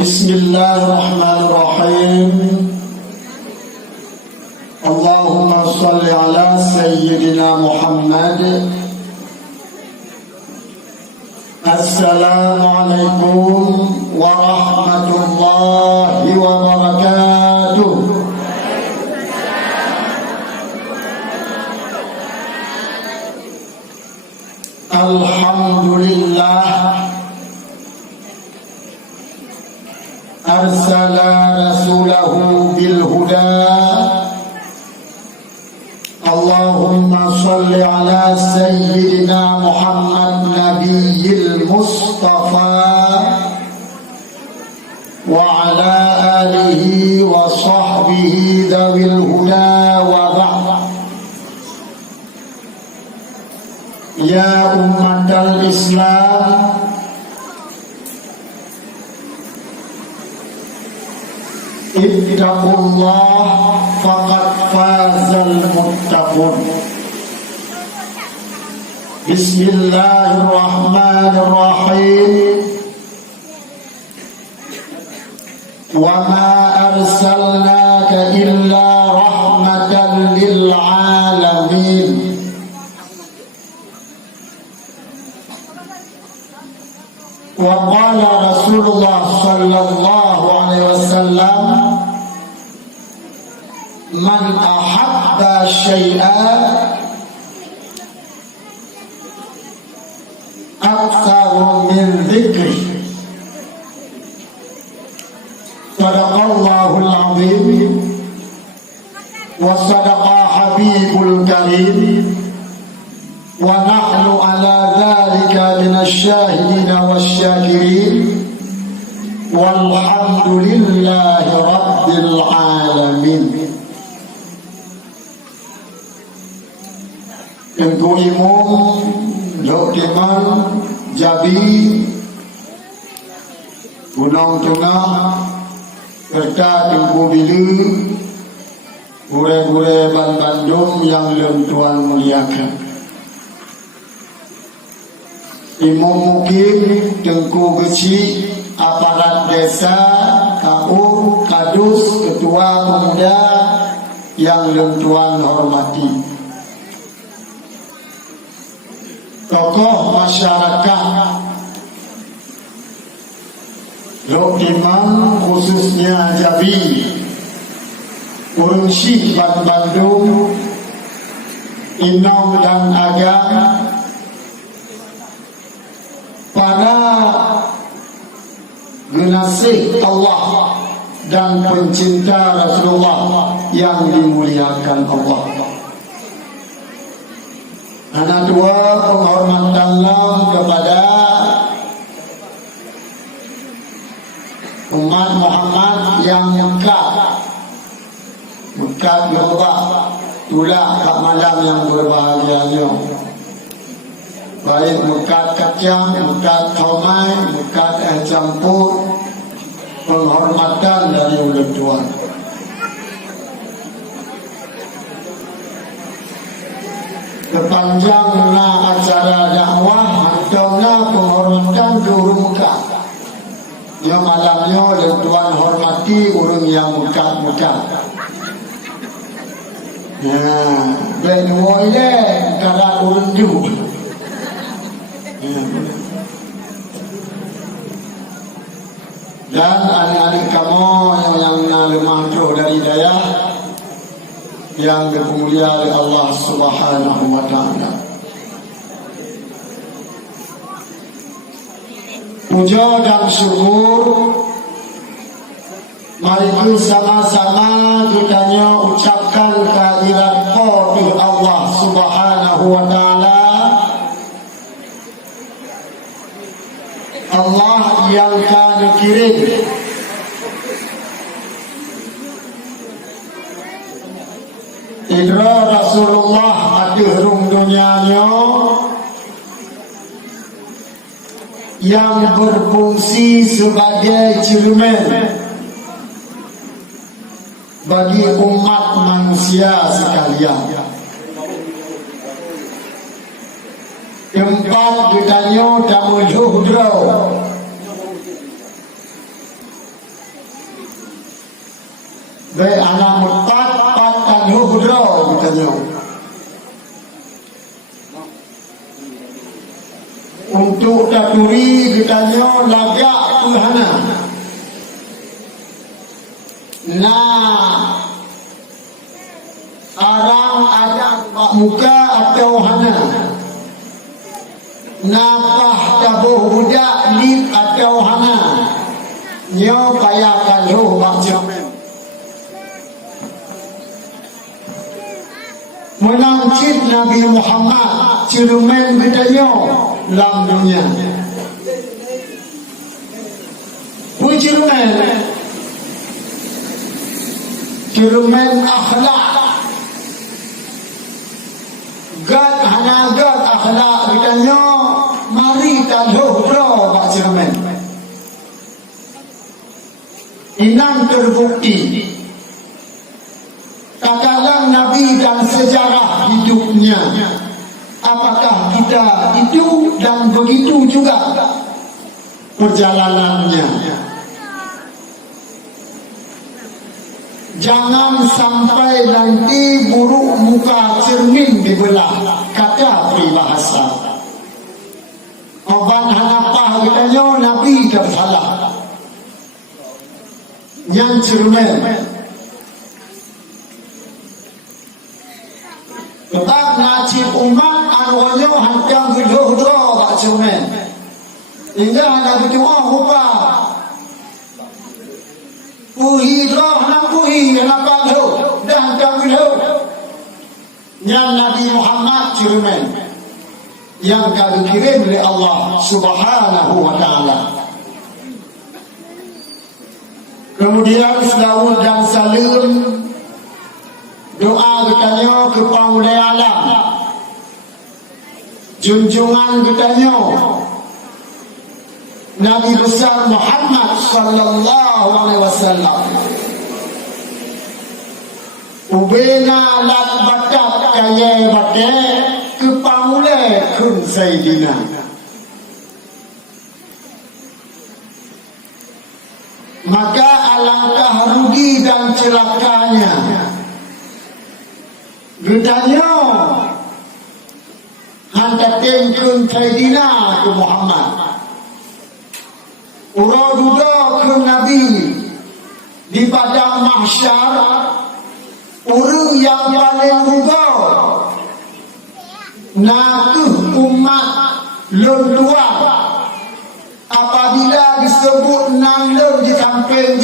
Bismillahirrahmanirrahim. Allahumma salli ala Sayyidina Muhammad. Assalamualaikum warahmatullahi wabarakatuh. Alhamdulillah arsala rasulahu bil huda. Allahumma salli ala Sayyidina Muhammad Nabiyil Mustafa wa ala alihi wa sahbihi dawil huda wa ba'd. Ya ummatal Islam, ittaqullah faqad fazal muttaqun. Bismillahirrahmanirrahim. Wa ma arsalnaka illa rahmatan lil alamin. Wa qala Rasulullah sallallahu alaihi wasallam, man ahabba syai'an aktsaru min dzikri. Sadaqallahul azim wa sadaqa habibul karim wa nahnu ala dzalika minasyahidina wasyakirin walhamdulillahi rabbil alamin. Tengku Imam Dok Kemal Jabi Gunung Tengah serta Tengku Bilu, gure-gure Bandung yang Tuan muliakan, Imam Mukim Tengku Geci, aparat desa, KU, Kadus, Ketua Pemuda yang Tuan hormati, tokoh masyarakat Lok Imam khususnya Jabi, Urung Syih Bandung, Inom dan Agam, para genasih Allah dan pencinta Rasulullah yang dimuliakan Allah. Anak dua penghormatan kepada umat Muhammad yang mekat berbak tulah kat malam yang berbahagianya, baik mekat kacang, mekat thomai, mekat campur, penghormatan dari ulang Tuhan. Kepanjangnya acara dakwah, hantarnya penghormatan ke urung Mekah. Yang malamnya oleh Tuhan hormati urung yang Mekah. Nah, benua ini cara urung juga. Dan adik-adik kamu yang lemah jauh dari daya, yang dimuliakan oleh Allah Subhanahu wa ta'ala. Puja dan syukur mari sama-sama kita ucapkan kehadirat qadhi Allah Subhanahu wa ta'ala. Allah yang kami kirim Idra Rasulullah adhrum dunianya yang berfungsi sebagai cermin bagi umat manusia sekalian. Tempat ditanya damul hudra katanya. Untuk taturi katanya lagak Tuhana. Nah, arang ada pak muka atau hana. Napah tabuh budak lip atau hana. Nyo payakan roh bak cermin. Menangcit Nabi Muhammad cermin katanya dalam dunia. Cermin akhlak. Gad hana gad akhlak katanya mari taluh bro bak cermin. Inang terbukti katakan Nabi dan sejarah hidupnya. Apakah kita itu dan begitu juga perjalanannya. Jangan sampai nanti buruk muka cermin dibelah, kata peribahasa. Oban hanapah katanya Nabi tersalah. Yang cermin tetap najib umat arwahnya hancang gedor-gedor tak cermin. Hingga ada berdoa rupa puhi roh nak puhi kenapa tu dah hancang gedor. Yang Nabi Muhammad cermin yang kami kirim oleh Allah Subhanahu wa ta'ala. Kemudian selawat dan salam doa katanya kepada Ulai Alam, junjungan katanya Nabi besar Muhammad sallallahu alaihi wasallam. Ubena lat batak kaya bate kepada Ulai kun Sayyidina. Maka alangkah rugi dan celakanya gedanya hantar tengkun Sayyidina ke Muhammad. Urau duda ke Nabi di padang mahsyar. Orang yang paling ruga nak umat lentuan apabila disebut nangler di samping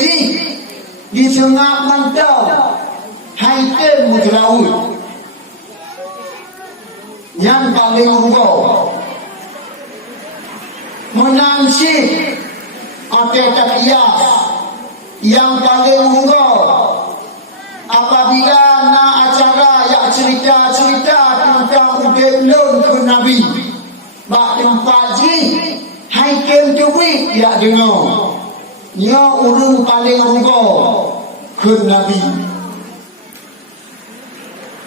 di sengak mantau haitem mutlaut yang paling ruga menansih atau takias yang paling ruga apabila nak acara yang cerita-cerita tentang udelun ke Nabi bak tempat haikem tuwik ya dengar nya urung paling ruga ke Nabi.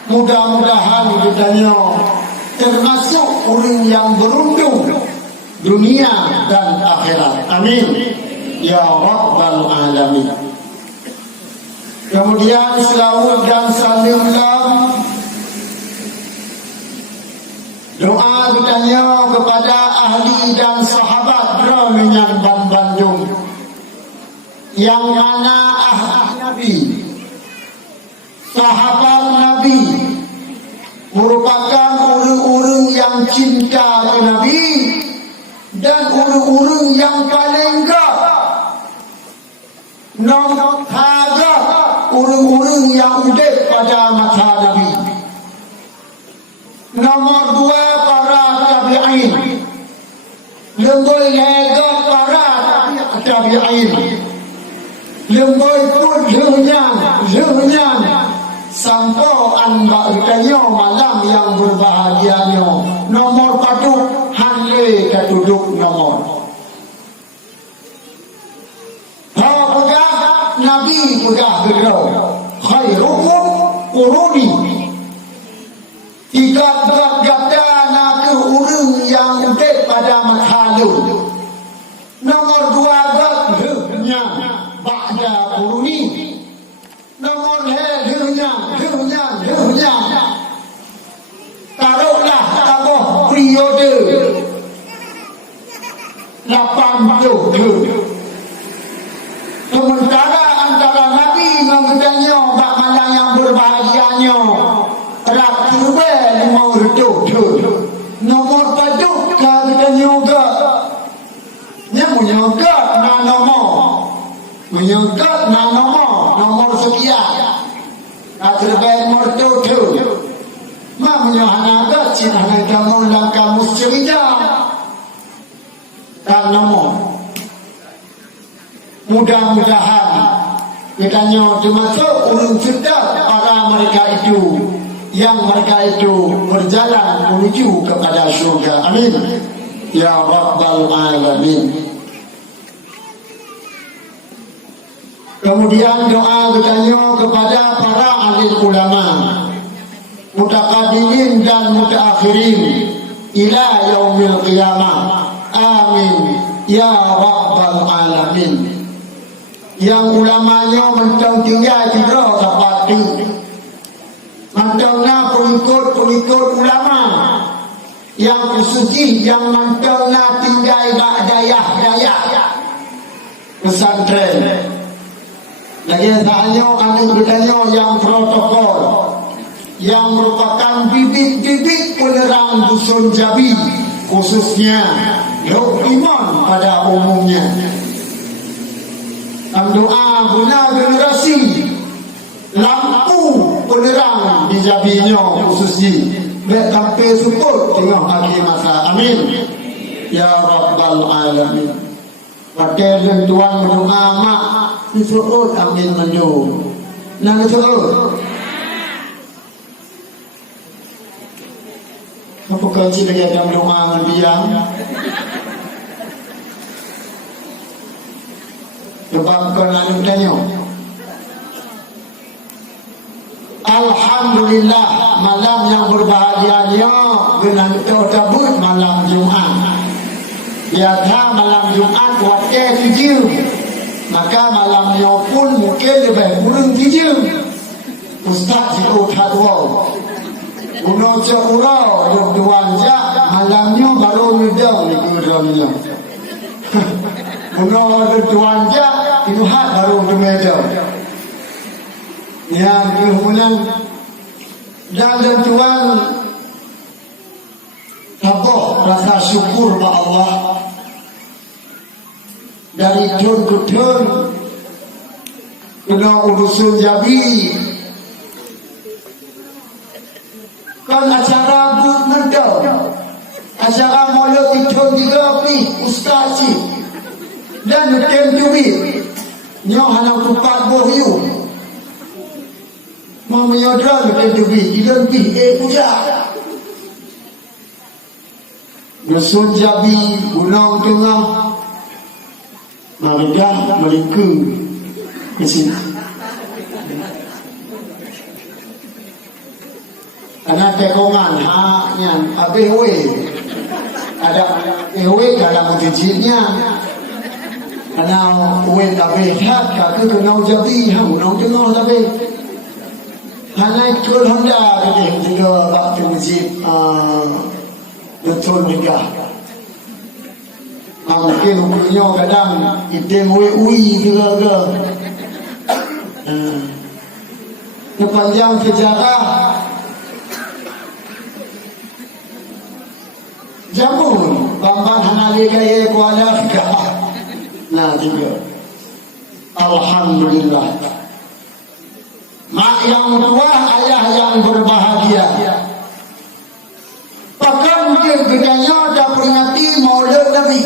Mudah-mudahan ditanya termasuk orang yang beruntung dunia dan akhirat. Amin ya rabbal alamin. Kemudian selawat dan salam doa ditanya kepada ahli dan sahabat Raminyan Bandung yang mana ahli Nabi, sahabat Nabi merupakan orang-orang yang cinta ke Nabi dan orang-orang yang paling nomor tiga orang-orang yang hidup pada masa Nabi. Nomor dua para tabi'in, lemboi lega para tabi'in, lemboi pun lenyang sampai anda bertanya malam yang berbahagianya. Nomor patut hanle ketuduk nomor. Nabi sudah berkata khairukum quruni. Tiga-tiga nak ke orang yang hidup pada makhluk. Nomor dua gatnya ba'da quruni. Nomor hanya periode 80 sementara antara Nabi mengucapnya bak malam yang berbahagianya raktu mau redup nomor paduk katanya juga nya menyangkat nomor sekian terbaik nomor tujuh mamanya hanaga cina kamu dalam kamus cerita tak nomor mudah-mudahan katanya termasuk ulun sedap para mereka itu yang mereka itu berjalan menuju kepada surga. Amin ya rabbal alamin. Kemudian doa katanya kepada para alim ulama, mutaqaddimin dan mutaakhirin ila yaumil qiyamah. Amin ya rabbal alamin. Yang ulamanya mentang tinggal juga dapat mentangnya pengikut ulama yang suci yang mentangnya tinggal daya pesantren. Lagi tanya kami bertanya yang protokol yang merupakan bibit-bibit penerang dusun Jabi khususnya Yuk Iman pada umumnya. Doa guna generasi lampu penerang di Jabinya khususnya baik sampai support tengah akhir masa. Amin ya rabbal alamin. Pada tuan berdoa mak disuruh amin menju nak disuruh apa kaji lagi ada berdoa mendiam sebab kau nak tanya. Alhamdulillah malam yang berbahagianya dengan tersebut malam Jumat. Biarlah malam Jumat wakil 7 maka malamnya pun mungkin lebih kurang 7. Ustaz jika hadwau guna cekura berduan jak malamnya baru medang di kudamnya guna berduan jak inuhat baru di medang yang kemudian dan tuan tabah rasa syukur kepada Allah dari tahun ke tahun kena urusan Jabi kan acara good mental acara mula tahun 3 ustaz dan tem Jabi nyoh anak tupat bohyu mau menyodra tem Jabi ilan pi puja Dusun Jabi Gunung Tengah Mereka di sini. Anak tekongan haknya ABW ada EW dalam masjidnya. Anak EW tapi hak ke Gunung Jabi Gunung Tengah tapi anak ikut Honda juga waktu masjid betul juga. Mungkin punya kadang item UI juga ke. Sepanjang sejarah jamun Bambang Hanali Kaya Kuala Fikah. Nah juga alhamdulillah. Mak yang tua, ayah yang berbahagia. Bahkan bedanya dah peringati Maulid Nabi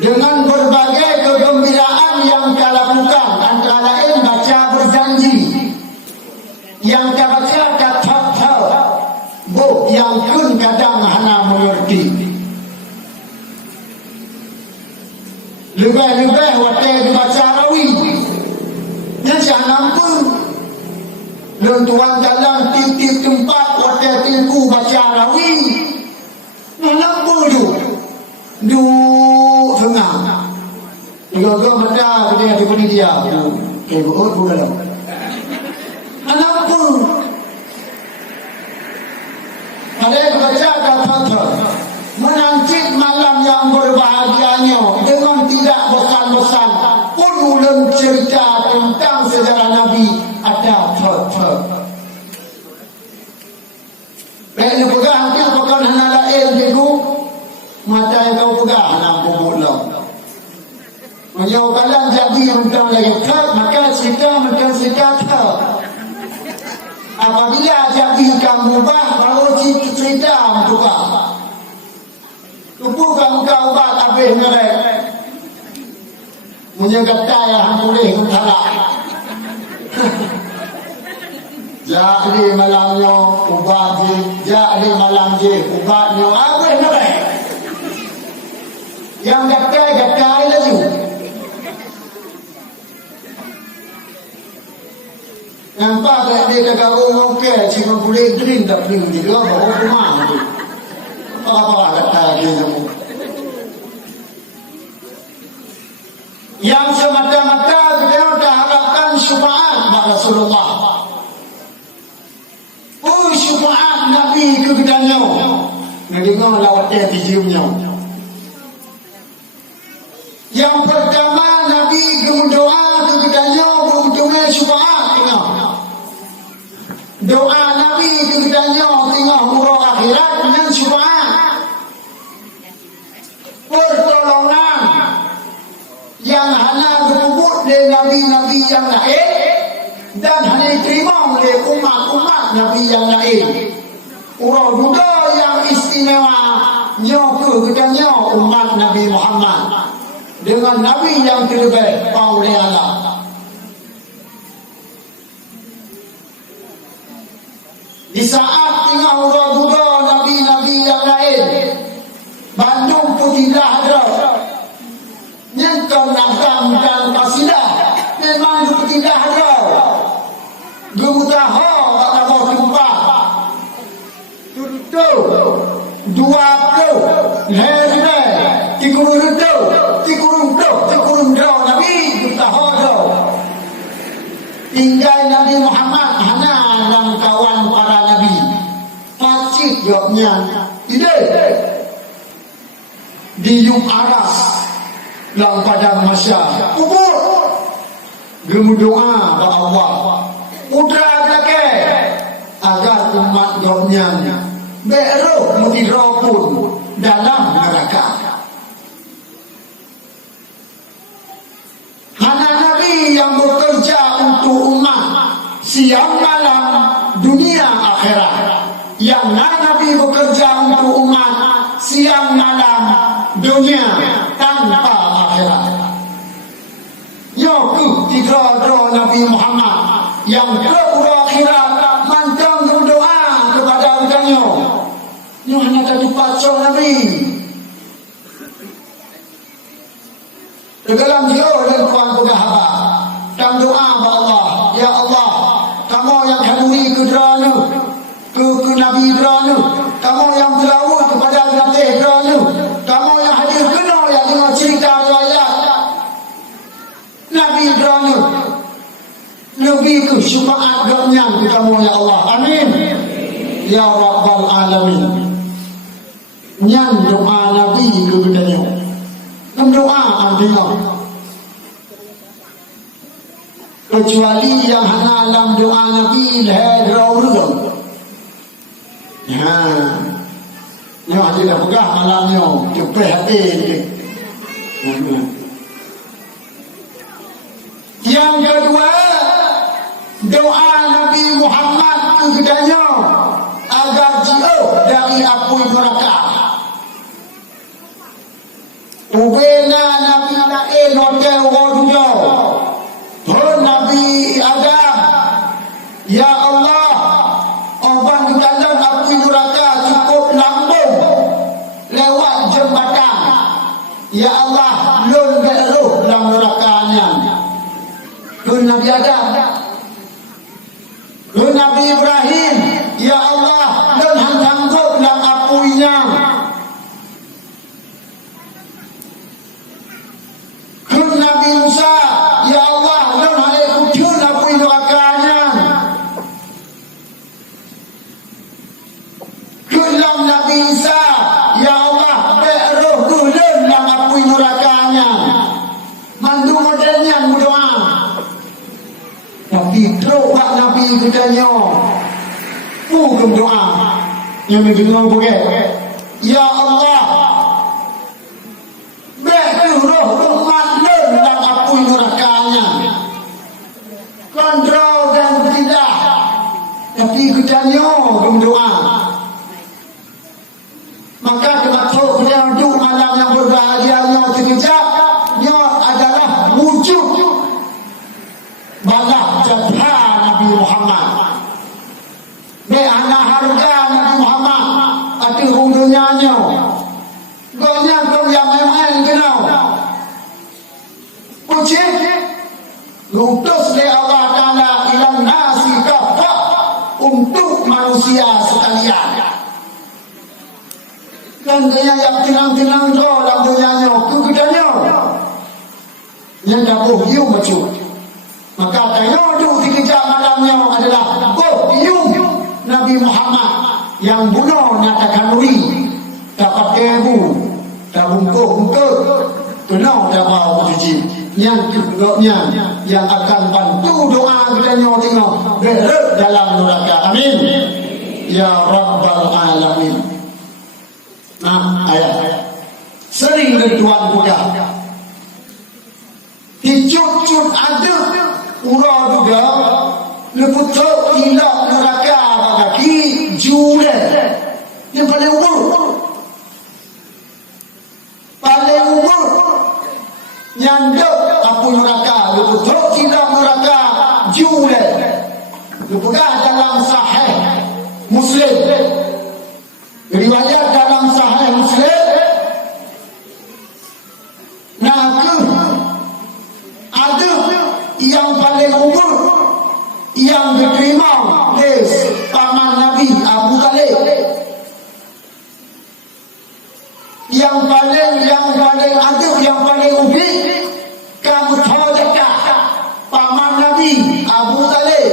dengan berbagai kegembiraan yang kita lakukan, antara lain baca berjanji yang kita baca kata bu yang kun kadang hana mengerti lebih-lebih waktu dibaca rawi yang jangan pun tuan jalan tip-tip tempat waktu tilku baca rawi mana pun du tengah juga mata dia di dia kayak buat bukan anak pun sepanjang sejarah Nabi ada thot-thot. Baik lu pegang tu pakai hana lain dia mata kau pegang hana bubuk lah. Menjauh kalang jadi tentang lagi thot maka cerita thot. Apabila jadi kamu ubah baru cerita berubah. Tupu kamu kau ubah habis merek. Punya kata yang boleh kutara. Jadi malamnya ubah je, jadi malam je ubahnya habis merek. Yang kata lagi. Nampak tak dia kata orang okey, cuma boleh green tak green dia bawa rumah tu. Apa kata dia semua. Yang semata-mata beliau dah harapkan syafaat pada Rasulullah. Oh syafaat Nabi ke kitanya. Ngedengar lawatnya dijumnya. Yang pertama Nabi berdoa ke kitanya untuk syafaat tengah. Doa Nabi ke kitanya tengah umrah akhirat dengan syafaat. Pertolongan yang hanya berebut dari Nabi-Nabi yang lain dan hanya diterima oleh umat-umat Nabi yang lain. Orang juga yang istimewa nyoku katanya umat Nabi Muhammad dengan Nabi yang terlebih oleh Allah. Di saat tengah orang juga Nabi-Nabi yang lain Bandung pun tidak ada Nyengkau nazam dan kasidah memang tidak ada. Gemutaha tak mau tumpah. Tutu dua tu lehre tikurun do Nabi gemutaha do. Tinggal Nabi Muhammad hana dalam kawan para nabi. Pacit jawabnya ide di Yum Aras dalam padang mahsyar kubur gemu doa kepada Allah udra belake agar umat dunia beroh mutiara pun dalam neraka. Hana Nabi yang bekerja untuk umat siang malam dunia akhirat. Yang Nabi bekerja untuk umat siang malam dunia tanpa akhirat. Yoku tiga-tiga Nabi Muhammad yang berpura akhirat mantang berdoa kepada udangnya. Ini hanya satu pacar Nabi. Dalam dia dan Tuhan berkahaba dan doa kepada Allah. Ya Allah, kamu yang hadiri ke derana, ke Nabi derana, kamu yang telawut kepada Nabi derana, kamu yang hadir kenal yang dengar cerita riwayat Nabi derana, lebih ke syafaat gamian ke kamu ya Allah. Amin. Ya Rabbal Alamin. Yang doa Nabi ke bedanya. Doa artinya kecuali yang hana dalam doa Nabi leherau. Ya, nyo tidak pegang malamnya, cepet hati. Yang kedua, doa Nabi Muhammad kepadanya agar jauh dari api neraka. Ubena Nabi lain hotel rodunya. Nabi Adam, ya Allah, orang di dalam api neraka cukup lambung lewat jembatan. Ya Allah, lun beruh dalam nerakanya. Lun Nabi Adam, lun Nabi Ibrahim, ya Allah, lun hantamkut dalam apinya. Lun Nabi Musa, ya Allah, lun halikutyun api nerakanya. Lun Nabi Isa, ya Allah, beruh lun dalam api nerakanya. Mandu modelnya berdoa. katanya bukan doa yang mendengar bukan. Ya Allah, beri roh umat dan apui nerakanya, kontrol dan tidak. Tapi katanya bukan doa. Maka termasuk penyandung malam yang berbahagianya sekejapnya adalah wujud balas jasa Nabi Muhammad. Anak harga Nabi Muhammad ati hudunyanyo. Gonya kau yang memang kenal. Ucap lutus de Allah Ta'ala ilang nasi kafah untuk manusia sekalian. Dan dia yang tenang-tenang tu lampunya kudanya yang dapur hiu macam. Maka tayo tu sekejap malamnya adalah hiu Nabi Muhammad yang bunuh nyatakan uri dapat tebu tak bungkuk-bungkuk tenang tak mau berjiji yang kedua yang akan bantu doa katanya tengok berat dalam neraka. Amin ya Rabbal Alamin. Nah ayat sering bertuan juga dicut-cut ada urah juga leputuk hilak neraka bagi jule yang paling umur nyanduk apa neraka leputuk hilak neraka jule leputuk dalam sahih Muslim, riwayat dalam sahih Muslim. Nah ada yang paling umur yang diterima oleh paman Nabi Abu Talib, yang paling adil, yang paling ubi kamu tahu dekat paman Nabi Abu Talib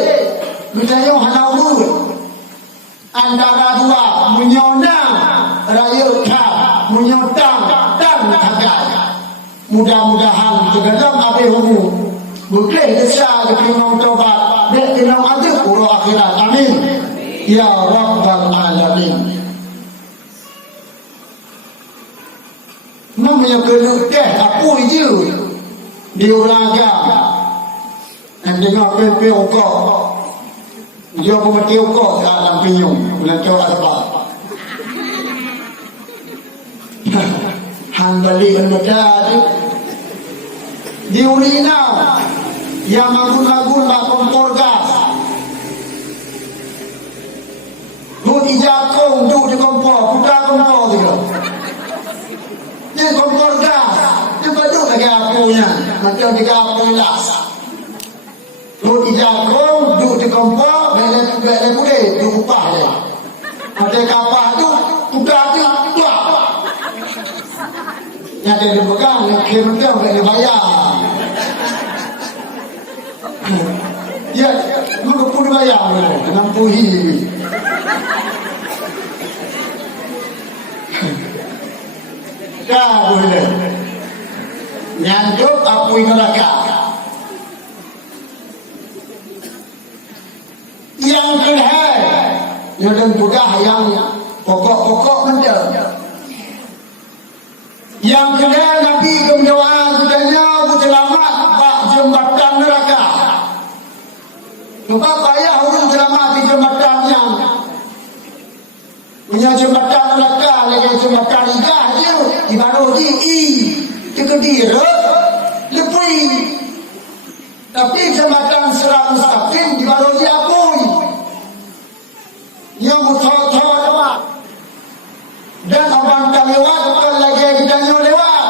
bertanya hana umur antara dua menyona raya menyotang dan tagai. Mudah-mudahan tergelam habis umur boleh besar diterima taubat dan kena ada urut akhirat. Amin ya Rabbal Alamin. Namanya kelukeh apa je diuraga dan dengar pepe okok dia pemati okok dalam pinyum melancar asbab hang balik benda diurina yang magun-magun bak kompor gas duduk di jakung duduk di kompor putar kompor juga dia kompor gas dia baduk lagi apunya macam di kapur las duduk di jakung duduk di kompor bela boleh duduk upah dia ada kapal tu putar tu putar yang dia pegang yang kira-kira dia bayar. Ya, lu pun bayar dengan puhi. Dah boleh. Nyanduk apui neraka. Yang kedua, yang pegah yang pokok-pokok benda. Yang kedua Nabi berdoa katanya selamat bak jembatan neraka. Sebab payah orang selamat di jembatannya. Punya jembatan neraka lagi jembatan igah je di baru di Kediri lebih. Tapi jembatan Sirat Mustaqim di baru di Apui yang betul-betul lewat dan abang tak lewat bukan lagi kita lewat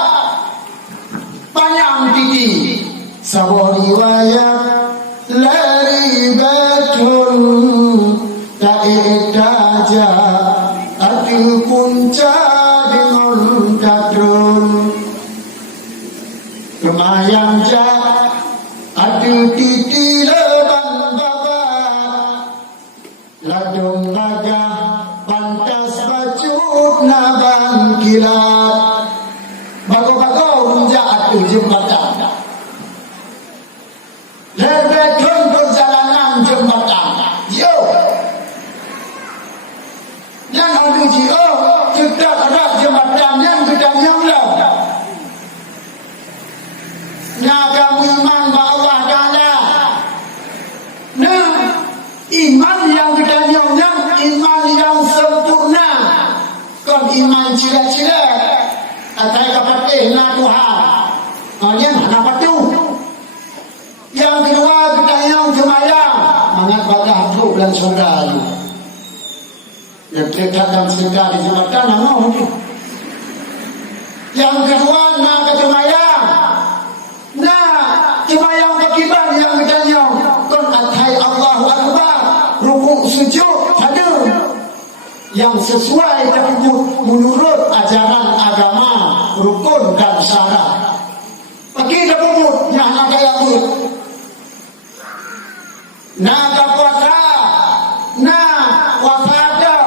panjang tinggi sebuah riwayat lari betul tak itaja arti punca dengan kadrun kemayang jak ada titi leban baba ladung gagah pantas bacut nabang kilat bago-bago runjak tu jembatan lebetun perjalanan jembatan Yang ada jika kita ada jembatan yang kita nyamlah. Nah kamu iman bahwa Allah Ta'ala. Nah iman yang kita nyamlah, iman yang sempurna. Kon iman cila-cila. Atai kapatih na Tuhan. Yang apa tu? Yang kedua kita yang semayang. Mangat badah tu dan surga itu. Yang dekat dan sedar di jembatan nama itu. Yang kedua nak semayang. Nah, semayang pakiban yang kita yang kon atai Allahu Akbar. Rukuk sujud ada. Yang sesuai menurut ajaran agama, rukun dan syarat. Bagi dah pun yang nak kaya pun. Nak puasa, nak puasa ada.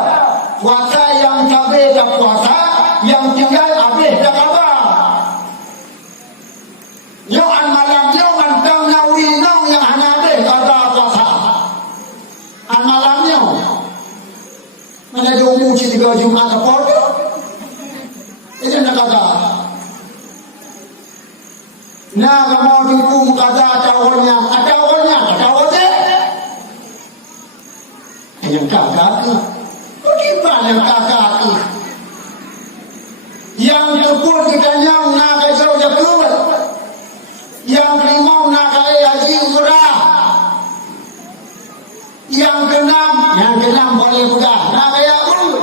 Puasa yang cabai dah puasa, yang tinggal habis dah kabar. Yang malam yang antang nawi nang yang hana habis ada puasa. Malamnya mana dia umur 3 Jumaat apa tu? Ini nak kata. Nah, kamu hukum kata ada awalnya. Yang kakak ke? Bagaimana yang kakak ke? Yang tepur kita nyam nak kacau jakut. Yang limau nak kaya haji umrah. Yang keenam boleh mudah. Nak kaya urut.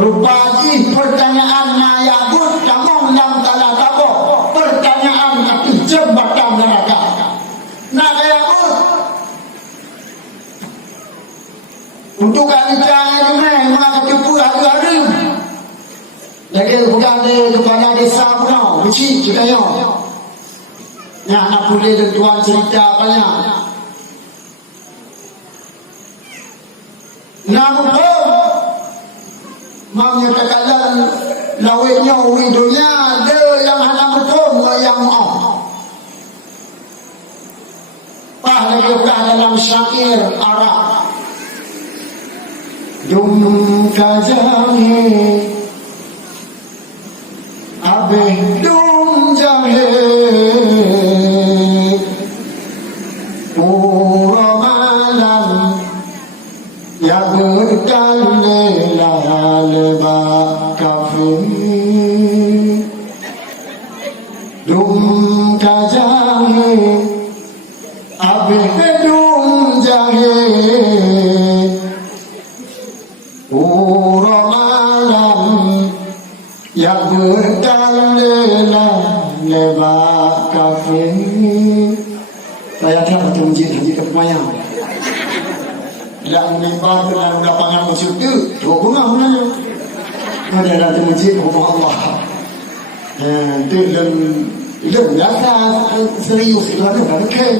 Rupati pertanyaan nak yakut. Kamu yang tak tahu. Pertanyaan tapi jembatan neraka. Nak kaya urut. Untuk kali jangan main maka tipu hari-hari. Jadi bukan di kepala desa pun, kecil juga yo. Yang nak boleh dan tuan cerita banyak. Namun pun, mamnya kekalian lawainya uri dunia ada yang hanya betul yang lagi bukan dalam syair Arab. Dum kajange abe dum jange pura malam ya berkale laleba kafe dum kajange abe dum jange pura malam yang berdalela lewat kafe. Saya tak betul masjid haji ke Pemayang. Yang mimbar dalam lapangan masjid itu dua bunga sebenarnya. Ada dalam masjid rumah Allah. Itu lem biasa serius itu ada kan.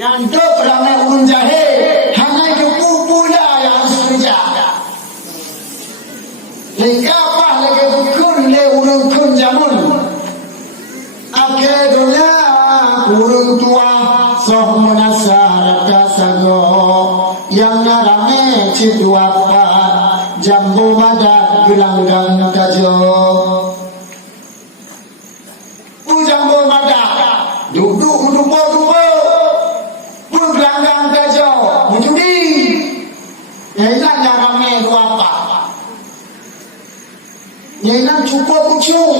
Yang tu ramai urun jahil hanya ke pula yang senja. Hingga apa lagi kun le urun kun jamun. Akhirnya urun tua soh menasar kasago yang narame citu apa jambu madat gelanggang kajo. Jambu madat duduk gelanggang kajo menjudi. Yang narame apa? Yang cukup kucing.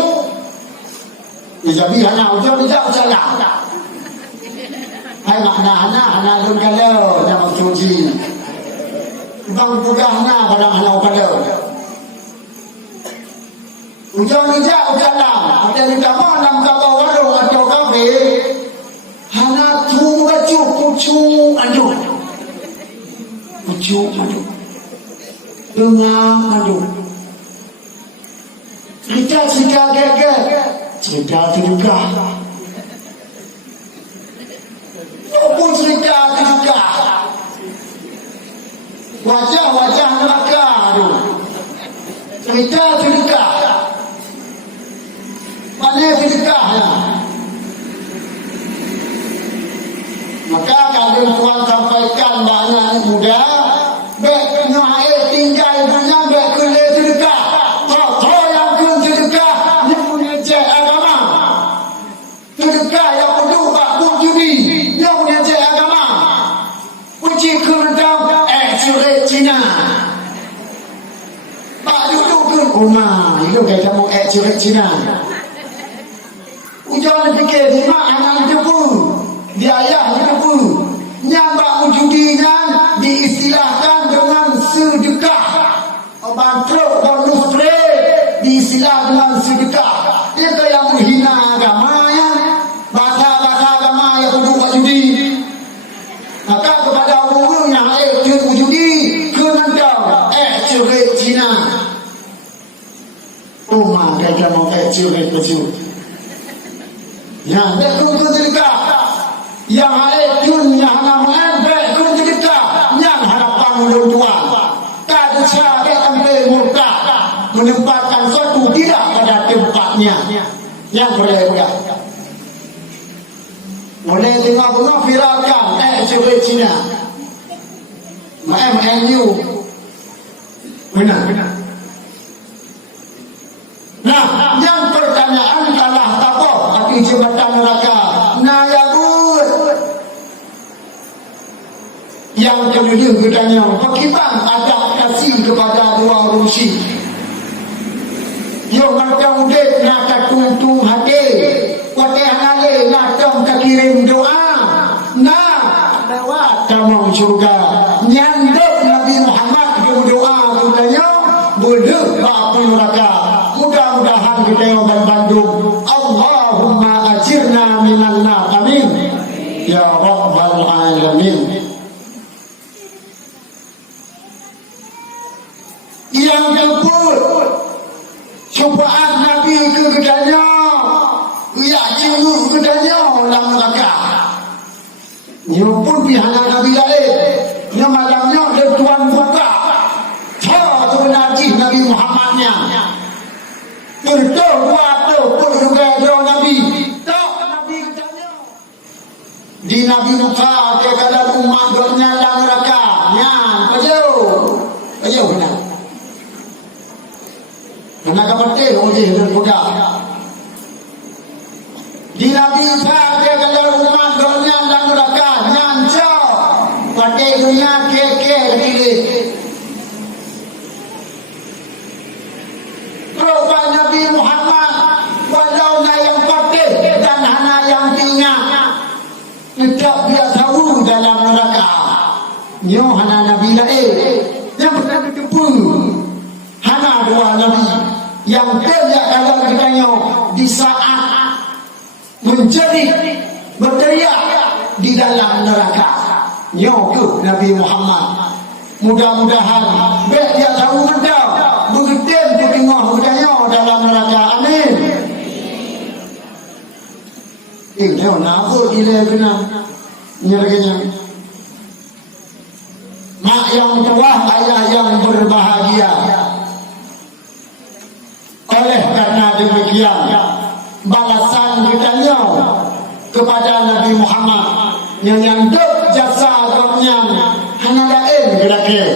Jadi hana ujar jalan. Hai makna hana lun kalau jangan cuci. Bang buka hana barang hana kalau. Ujar jalan. Ada di kamar nam kapal warung atau kafe. Hana tu baju kucing adu. Kucing adu. Dengar adu. Cerita gagak. Cerita terduga. Apa cerita terduga? Wajah neraka tu. Cerita terduga. Mana terduga ya? Maka kalau tuan sampaikan banyak muda, baiknya curet Cina. Pak duduk ke rumah, itu kata kamu curet Cina. Jangan fikir di mak anak itu pun, di ayah itu pun. Nyambak wujudinya diistilahkan dengan sedekah. Bantruk bonus spray diistilah dengan sedekah. Itu yang menghina agama ya. Bahasa-bahasa agama yang duduk judi. Maka kepada orang yang curet wujudi, kenapa curet Cina? Rumah kata mau curet baju. Ya, bekun sedekah. Yang haikun yang namakan bekun sedekah. Yang harapan ulun tua. Tak ada sampai murka menempatkan suatu tidak pada tempatnya. Yang boleh bukan. Boleh tengok-tengok viralkan curet Cina. MNU. Benar. Nah, yang pertanyaan kalah tapo api jabatan neraka. Nah, ya bud. Yang kedua katanya, bagaimana adab kasih kepada dua rusi. Yo macam udah nak tuntung hati. Wateh ngale nak tong kirim doa. Nah, lewat kamu surga. Nyandok Nabi Muhammad berdoa katanya, boleh api neraka. Mudah-mudahan kita yang berbandung. Allahumma ajirna minan nar. Amin. Ya Rabbal Alamin. Yang kepul syufaat Nabi kegadanya, ya curu kegadanya dalam neraka. Ia pun pihak Nabi lain. Ia malamnya dan Tuhan buka. Sebenarnya Nabi Muhammadnya. Betul buat tu pun juga ada Nabi. Tak Nabi katanya. Di Nabi Musa dia kata umat doanya dalam neraka. Nyan, pajau benar. Kena kapatil ojeh dan budak. Di Nabi Musa dia kata umat doanya dalam neraka. Nyan cok. Pakai dunia keke pilih. Perubahan Nabi Muhammad walau yang patih dan hana yang tinggal tidak dia tahu dalam neraka. Nyo hana Nabi lain yang pernah ditipu. Hana dua Nabi yang kerja kalau ditanya di saat menjerit berteriak di dalam neraka. Nyo ke Nabi Muhammad. Mudah-mudahan dia tahu betul. Begitu tu tengok budaya dalam neraka. Amin. Dia nak dia kena nyerganya. Mak yang tua, ayah yang berbahagia. Oleh karena demikian, balasan kitanya kepada Nabi Muhammad yang nyanduk jasa kaumnya hanya lain kira-kira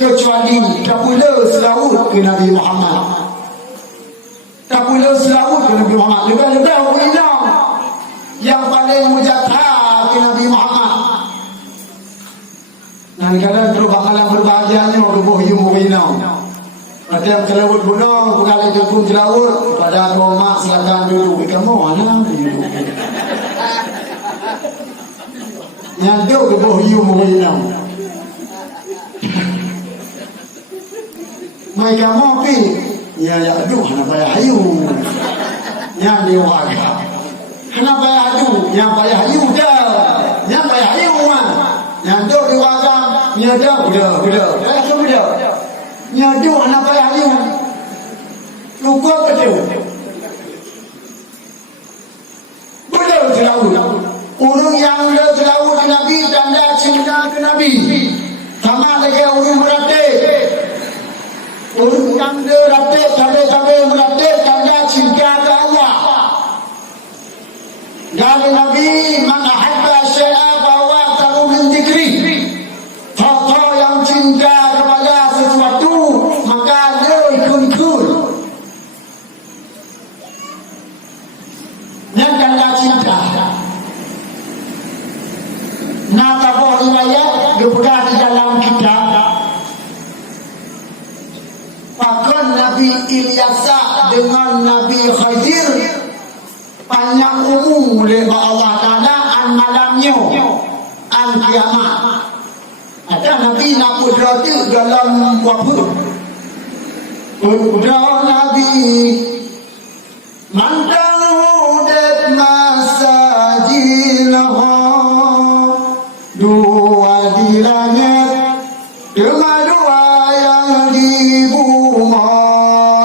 kecuali tak pula selaut ke Nabi Muhammad. Tak pula selaut ke Nabi Muhammad. Lebih-lebih wina yang paling mujatah ke Nabi Muhammad. Dan kadang terus bakalan berbahagianya kebuh yung wina. Macam celawut bunuh, bukan itu pun celawut. Pada mak silakan dulu. Kamu mana dulu? Nyanduk kebuh yung wina. Mereka mau pi, ya aduh, hana payah hayu, yang diwaga, hana payah aduh, yang payah hayu dah, yang payah hayu man, yang dok diwaga, yang dah budak, yang dok hana payah hayu, lupa kecil, budak selawut, orang yang budak selawut ke Nabi, tanda cinta ke Nabi, sama lagi orang berarti. Orang yang berlatih sampai berlatih tanda cinta ke Allah. Dan Nabi man ahabba syai'a bahwa tahu min dzikri. Siapa yang cinta kepada sesuatu maka dia ikut. Yang tanda cinta. Nah, apa riwayat dipegang di dalam kitab Ilyasa dengan Nabi Khadir panjang umur oleh Allah Ta'ala an malamnya an kiamat. Ada Nabi nak pudra tu dalam wabur pudra Nabi mantang udat masajillah dua di langit dua yang di bumi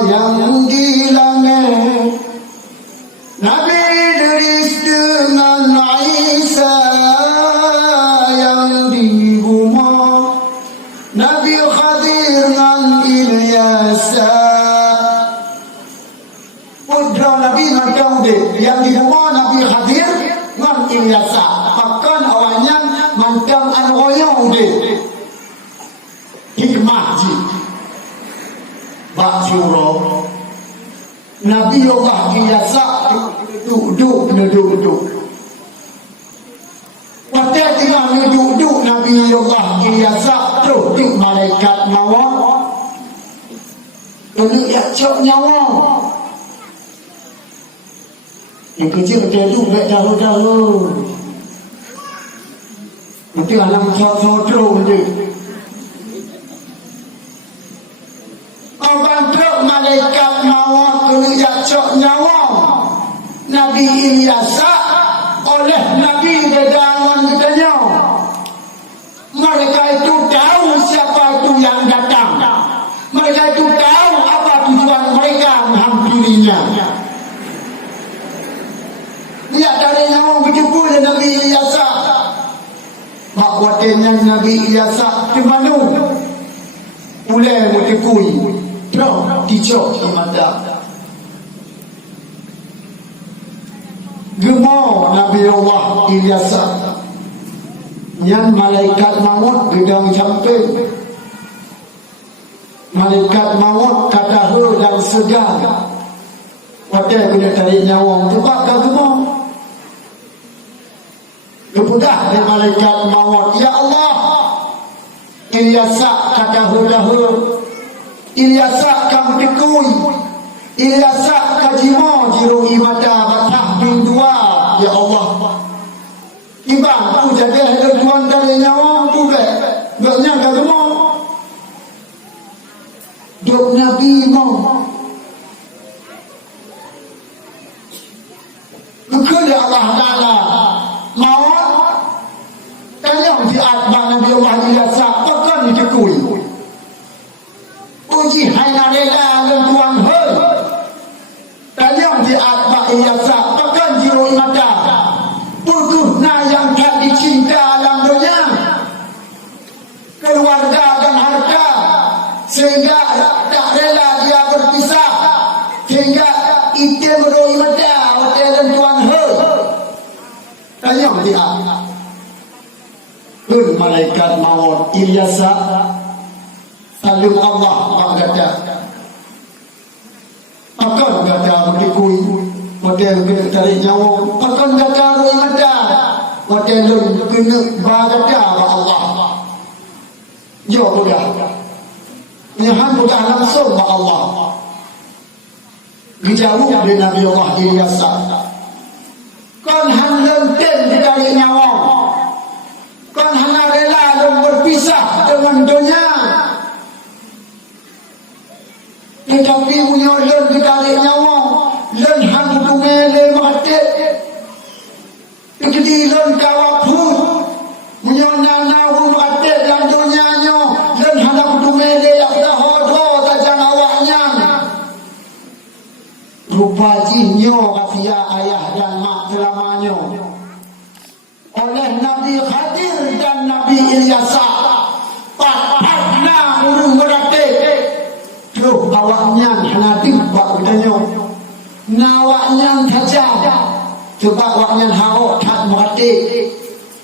yang di langit. Nabi Idris dengan Isa yang di bumi, Nabi Khadir dengan Ilyasa. Putra Nabi macam dia yang di bumi Nabi Khadir dengan Ilyasa. Bahkan awalnya macam anoyong dia. Hikmah ji bak surah Nabi Allah Ilyasa duduk waktu tengah duduk Nabi Allah Ilyasa terus di malaikat maut kena yak cok nyawa yang kecil dia duduk jauh-jauh nanti alam foto dia orang truk malaikat maut kena jatuh nyawa Nabi Ilyasa oleh Nabi kedangan katanya mereka itu tahu siapa itu yang datang, mereka itu tahu apa tujuan mereka menghampirinya. Dia dari nyawa berjumpa dengan Nabi Ilyasa bakwatnya Nabi Ilyasa di mana boleh bertekui dijauh di mata gemar Nabi Allah Ilyasa yang malaikat maut gedang samping malaikat maut kata dan segan waktu kena tarik nyawa sebab kau gemar kemudah dan malaikat maut ya Allah Ilyasa kata Ilyasa kamu tekui Ilyasa kajimo jiru imata batah bin dua ya Allah ibang aku jaga ada tuan dari nyawa aku gak nyangka kemo dok Nabi mau kepada Allah Ta'ala mau tanya di atma Nabi Allah Ilyasa bahkan ditekui uji hanya rela dan tuan hei tanya di atma Ilyasa bahkan jiru mata butuh na yang tak dicinta dalam dunia keluarga dan harta sehingga tak rela dia berpisah sehingga itu beroi mata hotel dan tuan hei tanya dia malaikat maut Ilyasa salim Allah berkata akan kata berikui model kena tarik nyawa akan kata roi mata model kena berkata Allah jauh dah nyahan bukan langsung Allah dijauh dari Nabi Allah Ilyasa kan handan ditarik nyawa kan hana rela dan berpisah dengan dunia tetapi punya len ditarik nyawa len hang tumele mati jadi len kawapun punya nanahu mati dan dunianya len hana tumele yang dah hodo tajang awaknya rupa jinyo kafia ayah dan mak selamanya oleh Nabi Khadir dan Nabi Ilyasa patahna urung berarti terus awaknya hanadik bak bertanya nawaknya tajam sebab awaknya harok tak berarti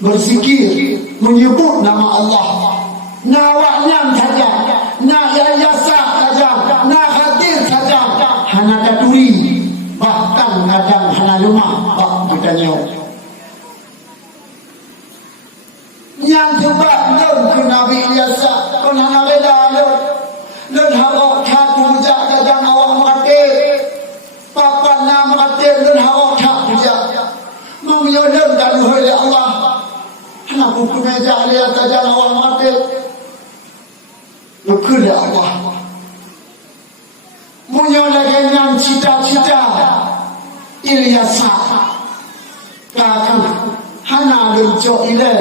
berzikir menyebut nama Allah nawaknya tajam na Ilyasa tajam na Khadir tajam hana daduri bahkan kadang hana lemah bak bertanya yang sebab len ke Nabi Ilyasa kon hana reda len harok tak pujak kadang awak sapu kemeja dia kajian awal mati. Berkeda Allah. Punya lagi yang cita-cita Ilyasa. Kaku hana lencok ile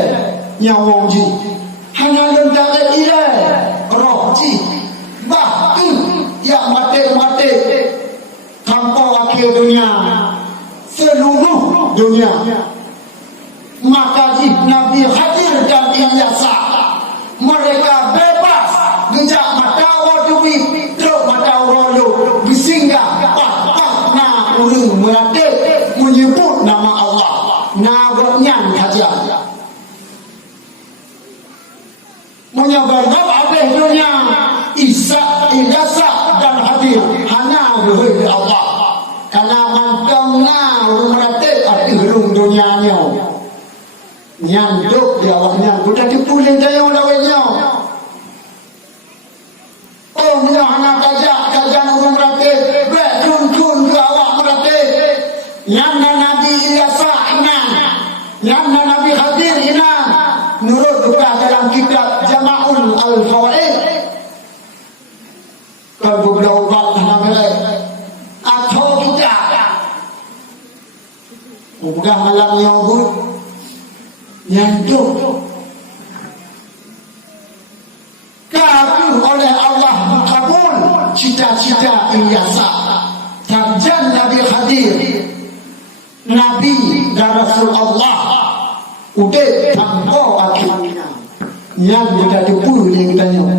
nyawongji. Hana lentare ile rohji. Bahkan yang mati-mati tanpa akhir dunia, seluruh dunia. Maka Nabi Khadir dan Ilyasa mereka bebas gejak mata wadubi truk mata walu bersinggah na urung merata menyebut nama Allah nabanya saja menyebut habis dunia Ilyasa dan Khadir hanya berhubung Allah karena mantangnya urung merata ada urung dunianya nyanduk dia awaknya budak dipulih daya lawanya oh dia hanya kajian orang merata baik kun ke awak merata yang Nabi Ilyasa inan yang Nabi Khadir inan menurut juga dalam kitab Jama'ul Al-Fawaid kalau beberapa ubat namanya atau kita bukan malam nyobut nyanduk kabul oleh Allah kabul cita-cita Ilyasa dan Nabi Khadir Nabi dan Rasul Allah udah tanpa akhirnya yang sudah dipuluh yang ditanya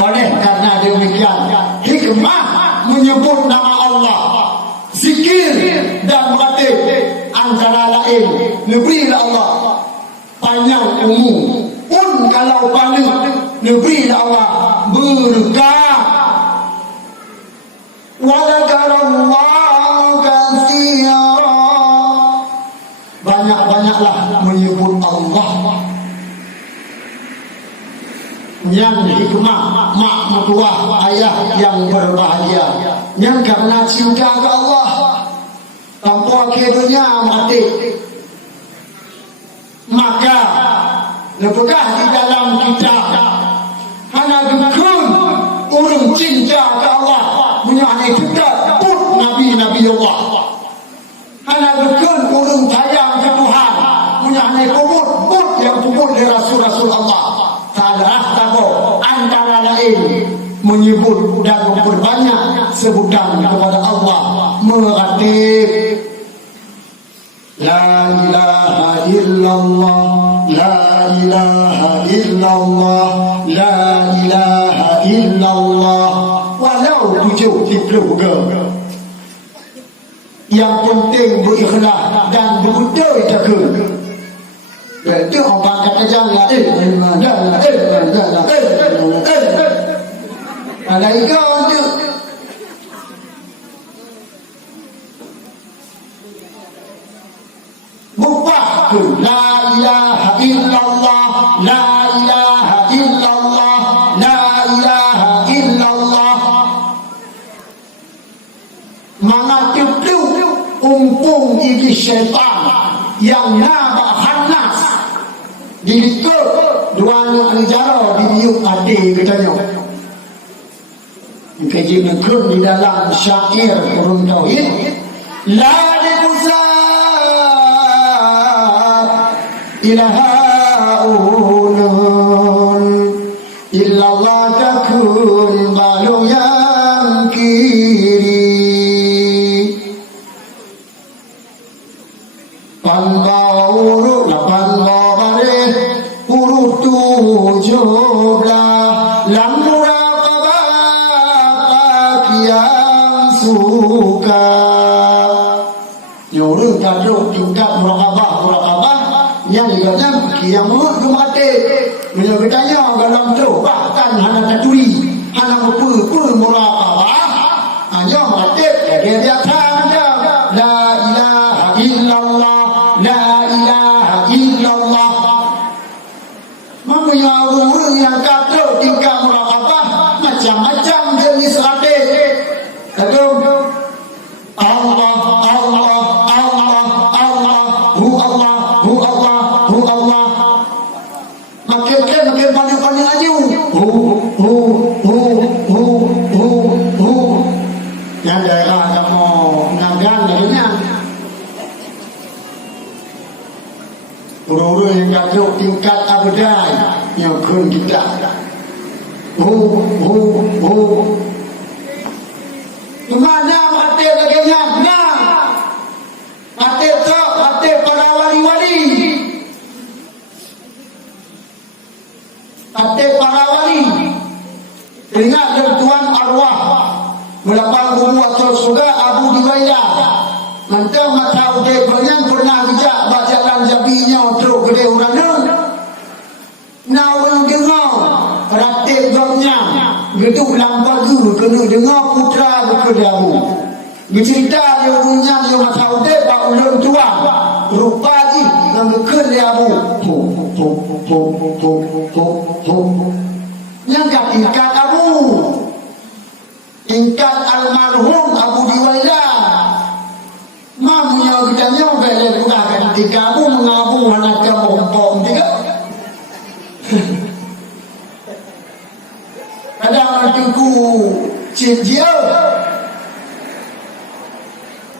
oleh karena demikian hikmah menyebut nama Allah zikir dan batin antara lain negeri Allah panjang umum pun kalau paling negeri Allah berkah walakarallahu katsira banyak-banyaklah menyebut Allah yang hikmah mak mertua ayah yang berbahagia yang karena cinta ke Allah tanpa akhirnya mati maka lepukah di dalam kita hanya gekun urung cinta ke Allah punya hanya kita put Nabi Allah hanya gekun urung sayang ke Tuhan punya hanya kubur put yang kubur dari Rasul Allah salah tabo antara lain menyebut dan memperbanyak sebutan kepada Allah meratib la ilaha illallah la ilaha illallah la ilaha illallah walau 70 yang penting berikhlas dan berutai takut itu orang kata jangan ada ikon tu Bupah la ilaha illallah la ilaha illallah la ilaha illallah mengatipu umpung iblis syaitan yang nama Hannas diikut dua anak negara dibiuk adik katanya kaji nekun di dalam syair urung tauhid la dibusat ilaha ulun illallah takun balu yang kiri panbau lapan bare urut 17 lamura yang suka nyuruh kaduk tingkat murakabah yang diganya yang mulut kemati bila bertanya dalam tu bahkan hana taturi hana apa-apa murakabah hanya mati dia biasa saja la ilaha illallah la ilaha illallah mempunyai orang yang kaduk tingkat murakabah macam-macam jenis hati Aduh Allah Allah Allah Allah Hu Allah Hu Allah Hu Allah Kemana mati lagi nyaknya? Mati tak, mati para wali-wali. Mati para wali. Teringat Tuan arwah melapang buku asal surga Abu Diwaidah. Mantap mak tahu dia pernah bijak baca lan jabinya teruk gede urana. Nawang dengar ratib gomnya geduk lambat dulu kena dengar putra berkedamu bercerita dia punya dia mak tahu dia pak ulun tua rupa je yang berkedamu yang kat tingkat Abu tingkat almarhum Abu Diwaidah mamunya kita nyoba dia bukan tingkat Abu mengabu anak kampung juga. Kadang tengku cip dia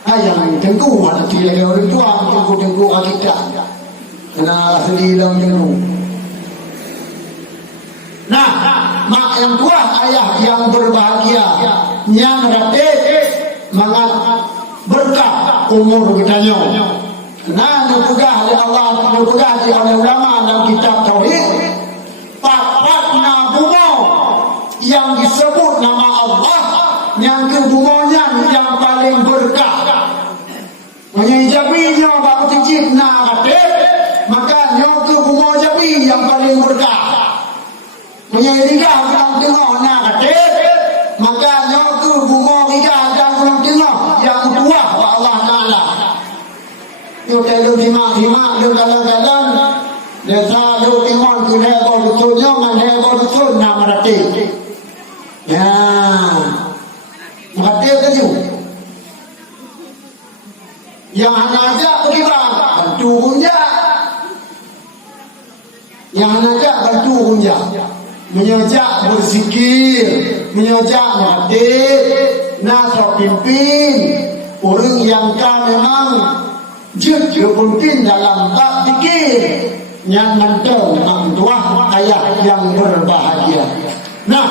ayam tengku ada tiga orang tua tengku akidah kena sedih dalam tengku. Nah mak yang tua ayah yang berbahagia yang ratib mangat berkah umur kitanya kena dipegah oleh Allah dipegah oleh ulama dalam kitab tauhid pat-patna bunga yang disebut nama Allah yang kebumonya yang paling berkah menyajinya bak tijib na ratib maka yang kebumo jabi yang paling berkah menyajikan yang tengah na ratib maka yang kebumo riga yang belum tengah yang buah wa Allah Ta'ala yo telu hima yo dalam dia sa yo timon tu he bo betunyo ngan he bo betun na ratib. Ya, mati keju. Yang hanya aja bagaimana? Bantu kunja. Yang hanya aja bantu kunja. Menyejak berzikir, menyejak mati, nak pimpin. Orang yang kan memang juga pimpin dalam bab fikir. Yang mentang tuah ayah yang berbahagia. Nah,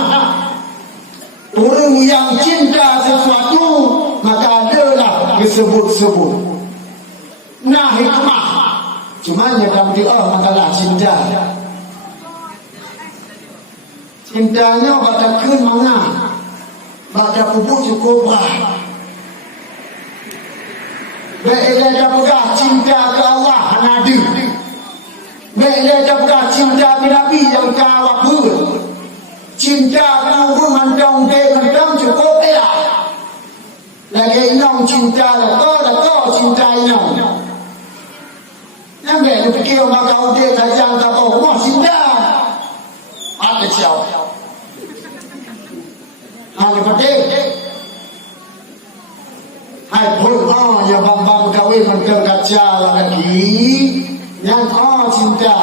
orang yang cinta sesuatu maka adalah disebut-sebut. Nah hikmah cuma yang kamu masalah cinta. Cintanya pada kun mana pada pupuk cukup bah. Baiklah dapat cinta ke Allah nadi. Baiklah dapat cinta ke Nabi yang kawapur. Cinta kamu mandang ke mandang cukup ya. Lagi inong cinta lah cinta inong. Yang lu fikir maka udah tajam tak tahu wah cinta. Ada siapa? Ada pakai. Hai pun yang bambang kawin mandang kaca lagi. Yang cinta.